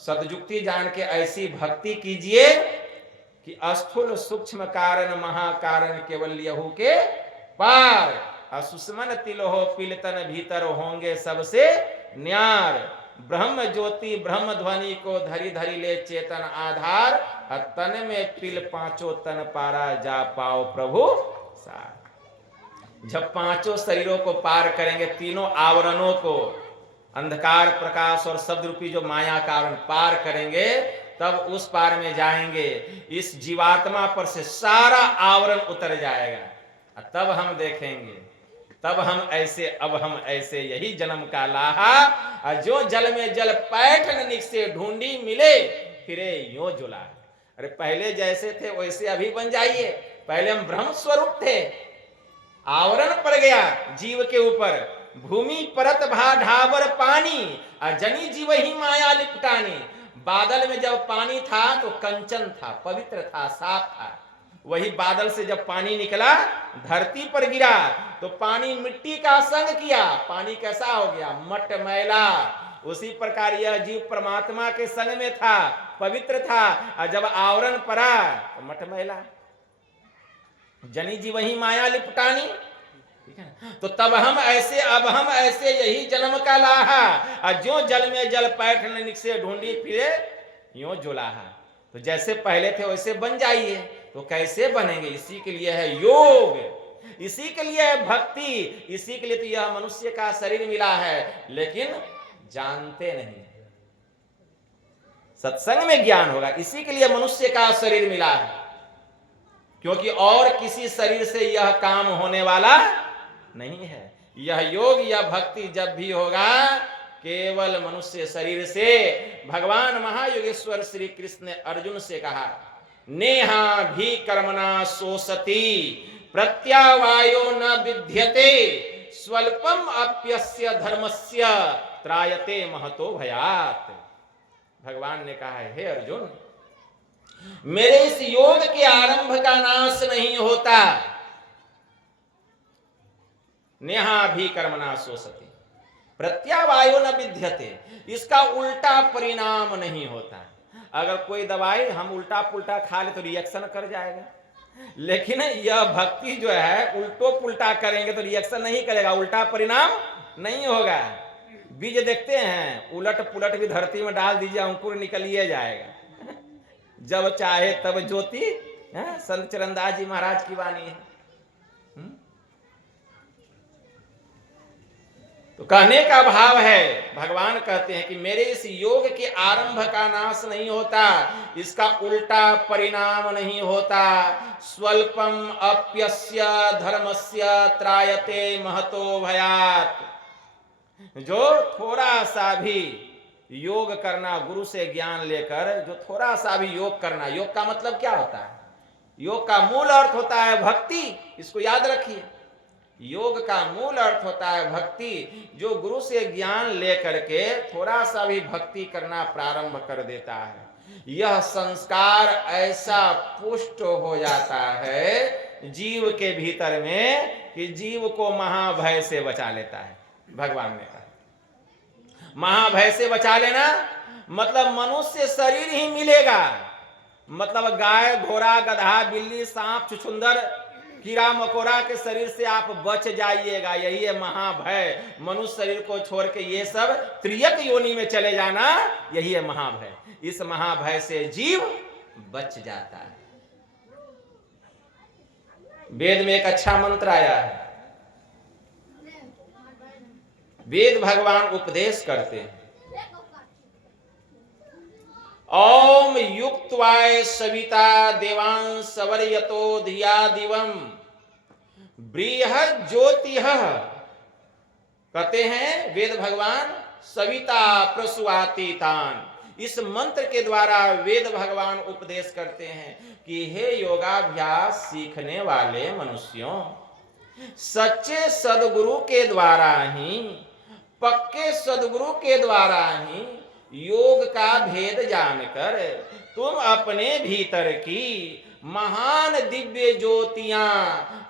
सदयुक्ति जान के ऐसी भक्ति कीजिए कि स्थूल सूक्ष्म कारण महाकारण केवल यहू के पार, सुषमन तिलहो पिलतन भीतर होंगे सबसे न्यार, ब्रह्म ज्योति ब्रह्म ध्वनि को धरी धरी ले चेतन आधार, तन में पिल 5 तन पारा जा पाओ प्रभु सार। जब 5 शरीरों को पार करेंगे, 3 आवरणों को, अंधकार प्रकाश और शब्द रूपी जो माया कारण पार करेंगे, तब उस पार में जाएंगे। इस जीवात्मा पर से सारा आवरण उतर जाएगा, तब हम देखेंगे, तब हम ऐसे, अब हम ऐसे, यही जन्म का लाहा, जो जल में जल पैठन निकसे ढूंढी मिले, फिरे यो जुला। अरे पहले जैसे थे वैसे अभी बन जाइए। पहले हम ब्रह्म स्वरूप थे, आवरण पड़ गया जीव के ऊपर, भूमि परत भा ढाबर पानी, जनी जीव ही माया लिपटानी। बादल में जब पानी था तो कंचन था, पवित्र था, साफ था। वही बादल से जब पानी निकला, धरती पर गिरा, तो पानी मिट्टी का संग किया, पानी कैसा हो गया? मट मैला। उसी प्रकार यह जीव परमात्मा के संग में था, पवित्र था, और जब आवरण पड़ा तो मट मैला। जनी जीव ही माया लिपटानी, ठीक है। तो तब हम ऐसे, अब हम ऐसे, यही जन्म का लाहा, जो जल में जल पैठन निकसे ढूंढी फिरे यो जुलाहा। तो जैसे पहले थे वैसे बन जाइए। तो कैसे बनेंगे? इसी के लिए है योग। इसी के लिए है भक्ति, इसी के लिए तो यह मनुष्य का शरीर मिला है, लेकिन जानते नहीं। सत्संग में ज्ञान होगा, इसी के लिए मनुष्य का शरीर मिला है, क्योंकि और किसी शरीर से यह काम होने वाला नहीं है। यह योग या भक्ति जब भी होगा केवल मनुष्य शरीर से। भगवान महायोगेश्वर श्री कृष्ण ने अर्जुन से कहा, नेहा भी कर्मणा सोसति प्रत्यावायो न विद्यते स्वल्पम अप्यस्य धर्मस्य त्रायते महतो भयात्। भगवान ने कहा है, हे अर्जुन, मेरे इस योग के आरंभ का नाश नहीं होता। नेहा भी कर्मणा सोसति प्रत्यावायो न विद्यते, इसका उल्टा परिणाम नहीं होता। अगर कोई दवाई हम उल्टा पुल्टा खा ले तो रिएक्शन कर जाएगा, लेकिन यह भक्ति जो है उल्टो पुल्टा करेंगे तो रिएक्शन नहीं करेगा, उल्टा परिणाम नहीं होगा। बीज देखते हैं, उलट पुलट भी धरती में डाल दीजिए, अंकुर निकलिए जाएगा। जब चाहे तब ज्योति, संत चरणदास जी महाराज की वाणी है। तो कहने का भाव है, भगवान कहते हैं कि मेरे इस योग के आरंभ का नाश नहीं होता, इसका उल्टा परिणाम नहीं होता। स्वल्पम अप्यस्य धर्मस्य त्रायते महतो भयात्। जो थोड़ा सा भी योग करना, गुरु से ज्ञान लेकर जो थोड़ा सा भी योग करना, योग का मतलब क्या होता है? योग का मूल अर्थ होता है भक्ति, इसको याद रखिए। योग का मूल अर्थ होता है भक्ति। जो गुरु से ज्ञान लेकर के थोड़ा सा भी भक्ति करना प्रारंभ कर देता है, यह संस्कार ऐसा पुष्ट हो जाता है जीव के भीतर में कि जीव को महाभय से बचा लेता है। भगवान ने कहा महाभय से बचा लेना मतलब मनुष्य शरीर ही मिलेगा, मतलब गाय घोड़ा गधा बिल्ली सांप छुछुंदर कीड़ा मकोड़ा के शरीर से आप बच जाइएगा, यही है महाभय। मनुष्य शरीर को छोड़ के ये सब त्रियक योनि में चले जाना, यही है महाभय। इस महाभय से जीव बच जाता है। वेद में एक अच्छा मंत्र आया है, वेद भगवान उपदेश करते हैं, ओम युक्त्वाय सविता देवांस सवर्यतो धिया दिवम बृहद ज्योतिः। कहते हैं वेद भगवान सविता प्रसूआतीतान। इस मंत्र के द्वारा वेद भगवान उपदेश करते हैं कि हे योगाभ्यास सीखने वाले मनुष्यों, सच्चे सदगुरु के द्वारा ही, पक्के सदगुरु के द्वारा ही योग का भेद जानकर तुम अपने भीतर की महान दिव्य ज्योतियां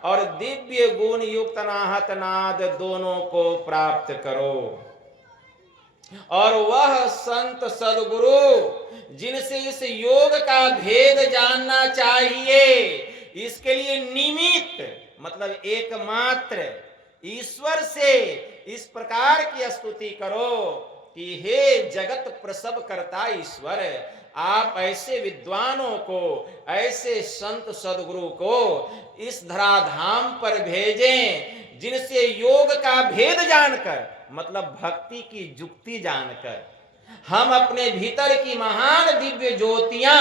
और दिव्य गुण युक्त नाहत नाद दोनों को प्राप्त करो। और वह संत सदगुरु जिनसे इस योग का भेद जानना चाहिए, इसके लिए निमित्त मतलब एकमात्र ईश्वर से इस प्रकार की स्तुति करो कि हे जगत प्रसव करता ईश्वर, आप ऐसे विद्वानों को, ऐसे संत सदगुरु को इस धराधाम पर भेजें जिनसे योग का भेद जानकर मतलब भक्ति की जुक्ति जानकर हम अपने भीतर की महान दिव्य ज्योतियां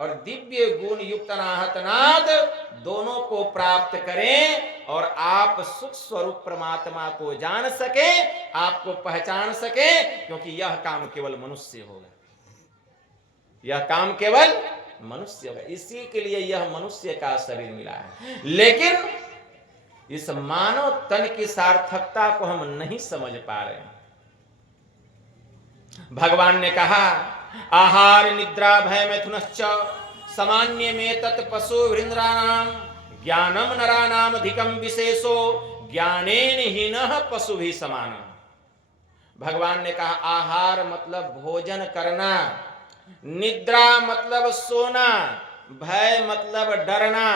और दिव्य गुण युक्त नाहत नाद दोनों को प्राप्त करें और आप सुख स्वरूप परमात्मा को जान सके, आपको पहचान सके, क्योंकि यह काम केवल मनुष्य होगा, यह काम केवल मनुष्य होगा। इसी के लिए यह मनुष्य का शरीर मिला है। लेकिन इस मानव तन की सार्थकता को हम नहीं समझ पा रहे हैं। भगवान ने कहा आहार निद्रा भय मैथुनश्च सामान्य में तत् पशु वृंद्राणाम ज्ञानम नराणाम अधिकम विशेषो ज्ञानेन हीनः पशु भी समान। भगवान ने कहा आहार मतलब भोजन करना, निद्रा मतलब सोना, भय मतलब डरना,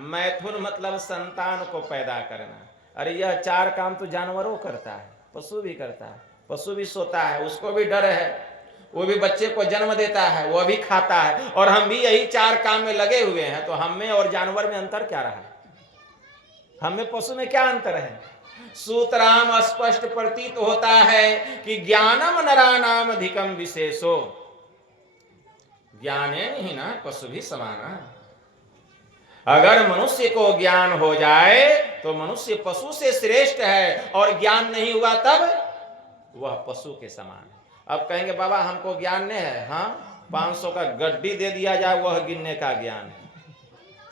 मैथुन मतलब संतान को पैदा करना। अरे यह चार काम तो जानवरों करता है, पशु भी करता है। पशु भी सोता है, उसको भी डर है, वो भी बच्चे को जन्म देता है, वो भी खाता है, और हम भी यही चार काम में लगे हुए हैं। तो हम में और जानवर में अंतर क्या रहा? हमें पशु में क्या अंतर है? सूतराम स्पष्ट प्रतीत होता है कि ज्ञानम नरानाम अधिकम विशेषो, ज्ञाने नहीं ना पशु भी समाना। अगर मनुष्य को ज्ञान हो जाए तो मनुष्य पशु से श्रेष्ठ है, और ज्ञान नहीं हुआ तब वह पशु के समान है। अब कहेंगे बाबा हमको ज्ञान नहीं है। हाँ, 500 का गड्डी दे दिया जाए वह गिनने का ज्ञान है।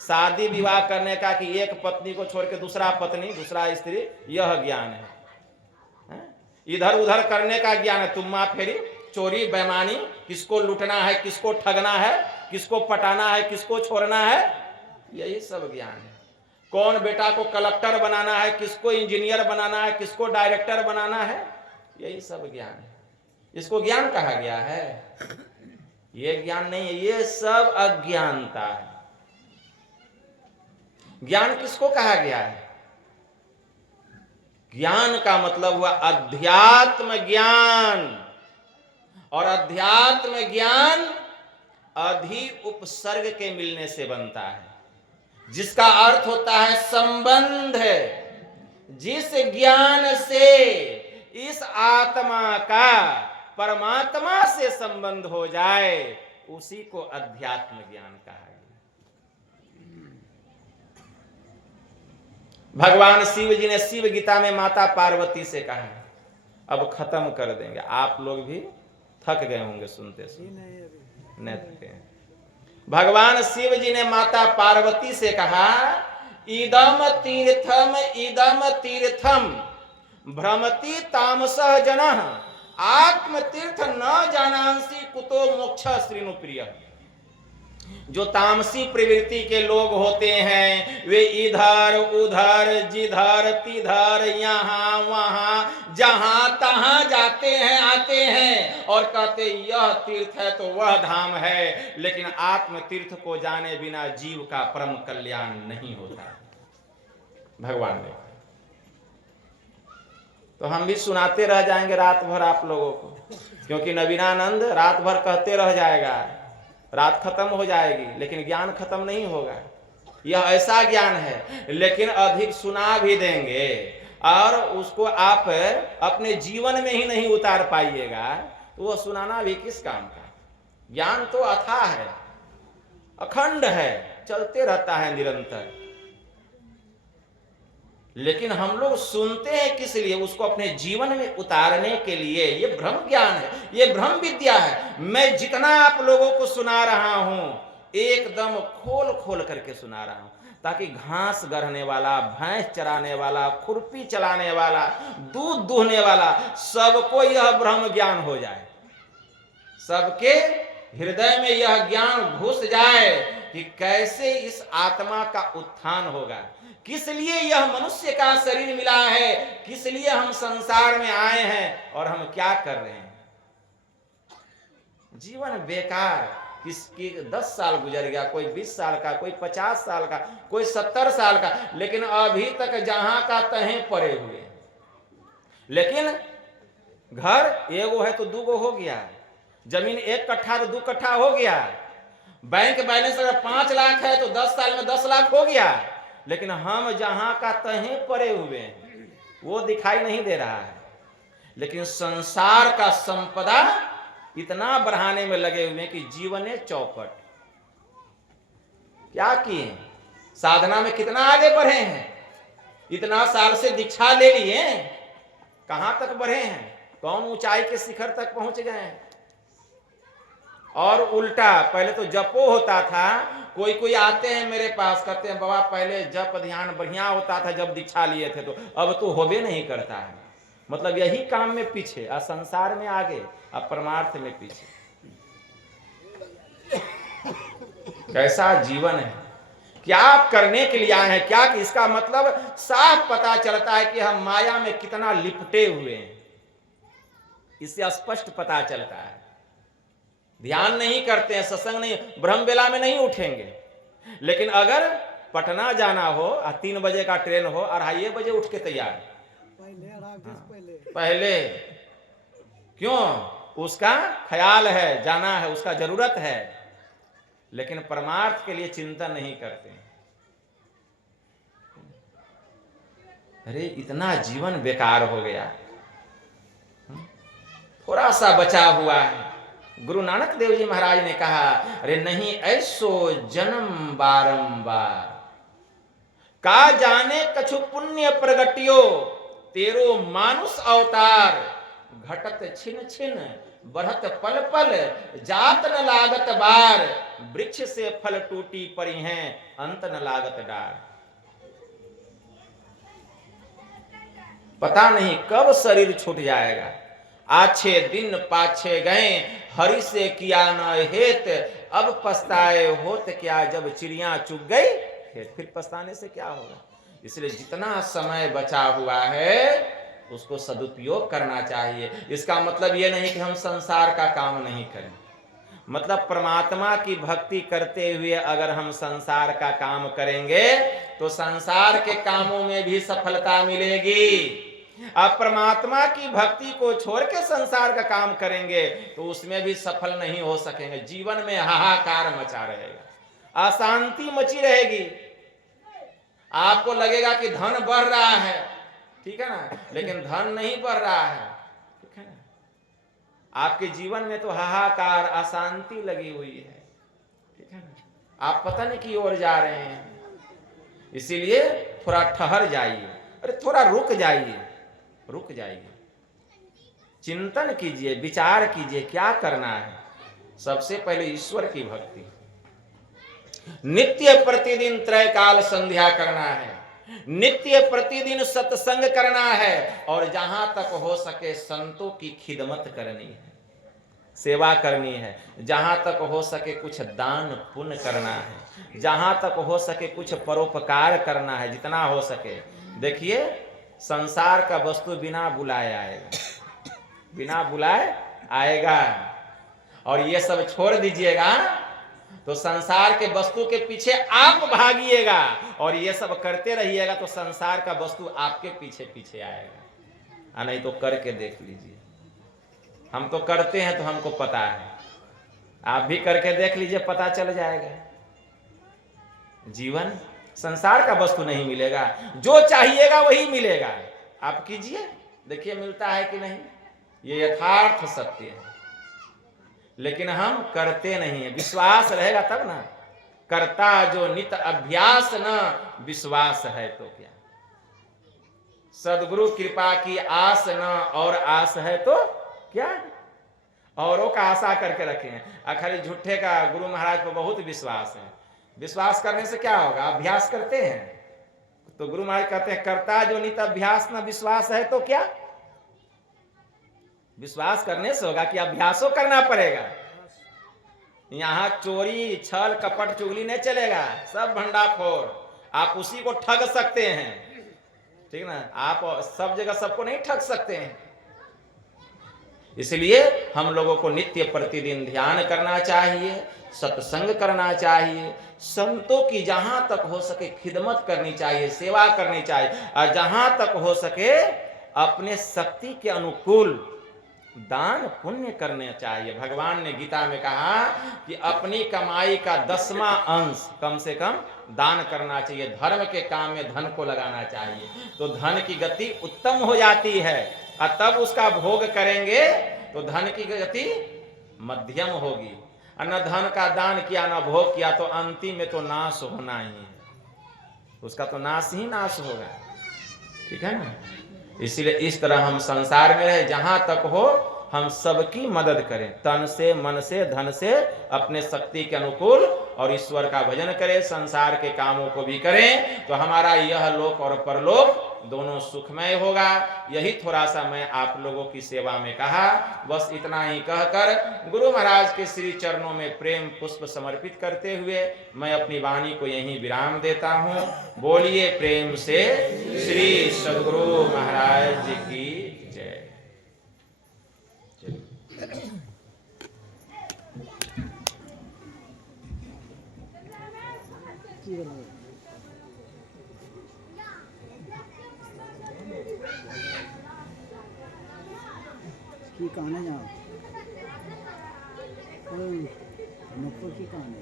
शादी विवाह करने का कि एक पत्नी को छोड़ के दूसरा पत्नी दूसरा स्त्री, यह ज्ञान है। इधर उधर करने का ज्ञान है, तुम्मा फेरी, चोरी बेईमानी, किसको लूटना है, किसको ठगना है, किसको पटाना है, किसको छोड़ना है, यही सब ज्ञान है। कौन बेटा को कलेक्टर बनाना है, किसको इंजीनियर बनाना है, किसको डायरेक्टर बनाना है, यही सब ज्ञान है। इसको ज्ञान कहा गया है? ये ज्ञान नहीं है, ये सब अज्ञानता है। ज्ञान किसको कहा गया है? ज्ञान का मतलब हुआ अध्यात्म ज्ञान, और अध्यात्म ज्ञान अधि उपसर्ग के मिलने से बनता है, जिसका अर्थ होता है संबंध। जिस ज्ञान से इस आत्मा का परमात्मा से संबंध हो जाए उसी को अध्यात्म ज्ञान कहा गया। भगवान शिव जी ने शिव गीता में माता पार्वती से कहा, अब खत्म कर देंगे, आप लोग भी थक गए होंगे सुनते सुनते, नहीं थके। भगवान शिव जी ने माता पार्वती से कहा, इदम तीर्थम भ्रमति तामसः जनः आत्म तीर्थ न जानांसि कुतो मोक्ष श्रीनु प्रिय। जो तामसी प्रवृत्ति के लोग होते हैं वे इधर उधर जिधर तिधर यहाँ वहां जहां तहां जाते हैं, आते हैं और कहते यह तीर्थ है तो वह धाम है, लेकिन आत्म तीर्थ को जाने बिना जीव का परम कल्याण नहीं होता। भगवान ने, तो हम भी सुनाते रह जाएंगे रात भर आप लोगों को, क्योंकि नवीनानंद रात भर कहते रह जाएगा, रात खत्म हो जाएगी लेकिन ज्ञान खत्म नहीं होगा। यह ऐसा ज्ञान है, लेकिन अधिक सुना भी देंगे और उसको आप अपने जीवन में ही नहीं उतार पाइएगा तो वह सुनाना भी किस काम का। ज्ञान तो अथाह है, अखंड है, चलते रहता है निरंतर, लेकिन हम लोग सुनते हैं किस लिए? उसको अपने जीवन में उतारने के लिए। ये ब्रह्म ज्ञान है, ये ब्रह्म विद्या है। मैं जितना आप लोगों को सुना रहा हूं एकदम खोल खोल करके सुना रहा हूं, ताकि घास गढ़ने वाला, भैंस चराने वाला, खुरपी चलाने वाला, दूध दूहने वाला, सबको यह ब्रह्म ज्ञान हो जाए, सबके हृदय में यह ज्ञान घुस जाए कि कैसे इस आत्मा का उत्थान होगा, किस लिए यह मनुष्य का शरीर मिला है, किस लिए हम संसार में आए हैं और हम क्या कर रहे हैं। जीवन बेकार, किसकी 10 साल गुजर गया, कोई 20 साल का, कोई 50 साल का, कोई 70 साल का, लेकिन अभी तक जहां का तहें पड़े हुए। लेकिन घर एगो है तो दूगो हो गया, जमीन 1 कट्ठा तो 2 कट्ठा हो गया, बैंक बैलेंस अगर 5 लाख है तो 10 साल में 10 लाख हो गया, लेकिन हम जहां का तहें पड़े हुए हैं वो दिखाई नहीं दे रहा है। लेकिन संसार का संपदा इतना बढ़ाने में लगे हुए कि जीवन चौपट। क्या किए? साधना में कितना आगे बढ़े हैं, इतना साल से दीक्षा ले लिए, कहां तक बढ़े हैं, कौन ऊंचाई के शिखर तक पहुंच गए हैं। और उल्टा पहले तो जपो होता था, कोई कोई आते हैं मेरे पास कहते हैं बाबा पहले जप ध्यान बढ़िया होता था जब दीक्षा लिए थे, तो अब तो होबे नहीं करता है। मतलब यही काम में पीछे, और संसार में आगे, और परमार्थ में पीछे। कैसा जीवन है, क्या आप करने के लिए आए हैं, क्या कि इसका मतलब साफ पता चलता है कि हम माया में कितना लिपटे हुए हैं, इससे स्पष्ट पता चलता है। ध्यान नहीं करते हैं, सत्संग नहीं, ब्रह्म बेला में नहीं उठेंगे, लेकिन अगर पटना जाना हो और 3 बजे का ट्रेन हो, 2:30 बजे उठ के तैयार पहले। क्यों? उसका ख्याल है, जाना है, उसका जरूरत है, लेकिन परमार्थ के लिए चिंतन नहीं करते। अरे इतना जीवन बेकार हो गया, थोड़ा सा बचा हुआ है। गुरु नानक देव जी महाराज ने कहा, अरे नहीं ऐसो जन्म बारंबार, का जाने कछु पुण्य प्रगटियो, तेरो मानुष अवतार, घटत छिन छिन बढ़त पल पल, जात न लागत बार, वृक्ष से फल टूटी परी हैं, अंत न लागत डार। पता नहीं कब शरीर छूट जाएगा। आछे दिन पाछे गए, हरि से किया न हेत, अब पछताए होत क्या, जब चिड़िया चुग गई फिर पछताने से क्या होगा। इसलिए जितना समय बचा हुआ है उसको सदुपयोग करना चाहिए। इसका मतलब ये नहीं कि हम संसार का काम नहीं करें, मतलब परमात्मा की भक्ति करते हुए अगर हम संसार का काम करेंगे तो संसार के कामों में भी सफलता मिलेगी। अब परमात्मा की भक्ति को छोड़ के संसार का काम करेंगे तो उसमें भी सफल नहीं हो सकेंगे। जीवन में हाहाकार मचा रहेगा, अशांति मची रहेगी। आपको लगेगा कि धन बढ़ रहा है, ठीक है ना, लेकिन धन नहीं बढ़ रहा है, ठीक है ना। आपके जीवन में तो हाहाकार अशांति लगी हुई है, ठीक है ना। आप पता नहीं की ओर जा रहे हैं। इसीलिए थोड़ा ठहर जाइए, अरे थोड़ा रुक जाइए, रुक जाइए, चिंतन कीजिए, विचार कीजिए क्या करना है। सबसे पहले ईश्वर की भक्ति, नित्य प्रतिदिन त्रैकाल संध्या करना है, नित्य प्रतिदिन सत्संग करना है, और जहां तक हो सके संतों की खिदमत करनी है, सेवा करनी है। जहां तक हो सके कुछ दान पुण्य करना है, जहां तक हो सके कुछ परोपकार करना है, जितना हो सके। देखिए संसार का वस्तु बिना बुलाए आएगा, बिना बुलाए आएगा, और ये सब छोड़ दीजिएगा तो संसार के वस्तु के पीछे आप भागिएगा, और ये सब करते रहिएगा तो संसार का वस्तु आपके पीछे पीछे आएगा। नहीं तो करके देख लीजिए, हम तो करते हैं तो हमको पता है, आप भी करके देख लीजिए, पता चल जाएगा। जीवन संसार का वस्तु नहीं मिलेगा, जो चाहिएगा वही मिलेगा। आप कीजिए, देखिए मिलता है कि नहीं, ये यथार्थ सत्य है। लेकिन हम करते नहीं है। विश्वास रहेगा तब ना, करता जो नित अभ्यास न विश्वास है तो क्या। सदगुरु कृपा की आस न और आस है तो क्या, औरों का आशा करके रखे हैं। खाली झूठे का गुरु महाराज पर बहुत विश्वास है। विश्वास करने से क्या होगा, अभ्यास करते हैं तो गुरु महाराज कहते हैं करता जो नित अभ्यास न विश्वास है तो क्या। विश्वास करने से होगा कि अभ्यासों करना पड़ेगा। यहां चोरी छल कपट चुगली नहीं चलेगा, सब भंडाफोड़। आप उसी को ठग सकते हैं, ठीक ना, आप सब जगह सबको नहीं ठग सकते हैं। इसलिए हम लोगों को नित्य प्रतिदिन ध्यान करना चाहिए, सत्संग करना चाहिए, संतों की जहां तक हो सके खिदमत करनी चाहिए, सेवा करनी चाहिए, और जहां तक हो सके अपने शक्ति के अनुकूल दान पुण्य करने चाहिए। भगवान ने गीता में कहा कि अपनी कमाई का 10वां अंश कम से कम दान करना चाहिए, धर्म के काम में धन को लगाना चाहिए, तो धन की गति उत्तम हो जाती है। और तब उसका भोग करेंगे तो धन की गति मध्यम होगी। और न धन का दान किया न भोग किया तो अंतिम में तो नाश होना ही है, उसका तो नाश ही नाश होगा, ठीक है ना। इसलिए इस तरह हम संसार में रहे, जहां तक हो हम सबकी मदद करें, तन से मन से धन से, अपने शक्ति के अनुकूल, और ईश्वर का भजन करें, संसार के कामों को भी करें, तो हमारा यह लोक और परलोक दोनों सुखमय होगा। यही थोड़ा सा मैं आप लोगों की सेवा में कहा, बस इतना ही कहकर गुरु महाराज के श्री चरणों में प्रेम पुष्प समर्पित करते हुए मैं अपनी वाणी को यहीं विराम देता हूँ। बोलिए प्रेम से श्री सद्गुरु महाराज जी की जय। की कहानी जाओ नक्को की कहानी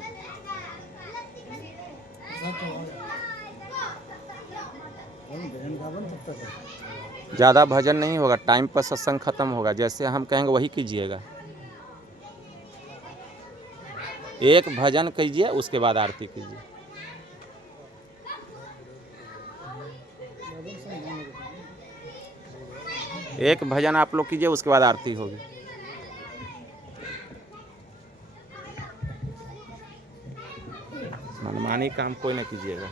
बहन रावण तब तक है। ज़्यादा भजन नहीं होगा, टाइम पर सत्संग खत्म होगा, जैसे हम कहेंगे वही कीजिएगा। एक भजन कीजिए, उसके बाद आरती कीजिए। रावण से नहीं होगा। एक भजन आप लोग कीजिए, उसके बाद आरती होगी। मनमानी काम कोई ना कीजिएगा।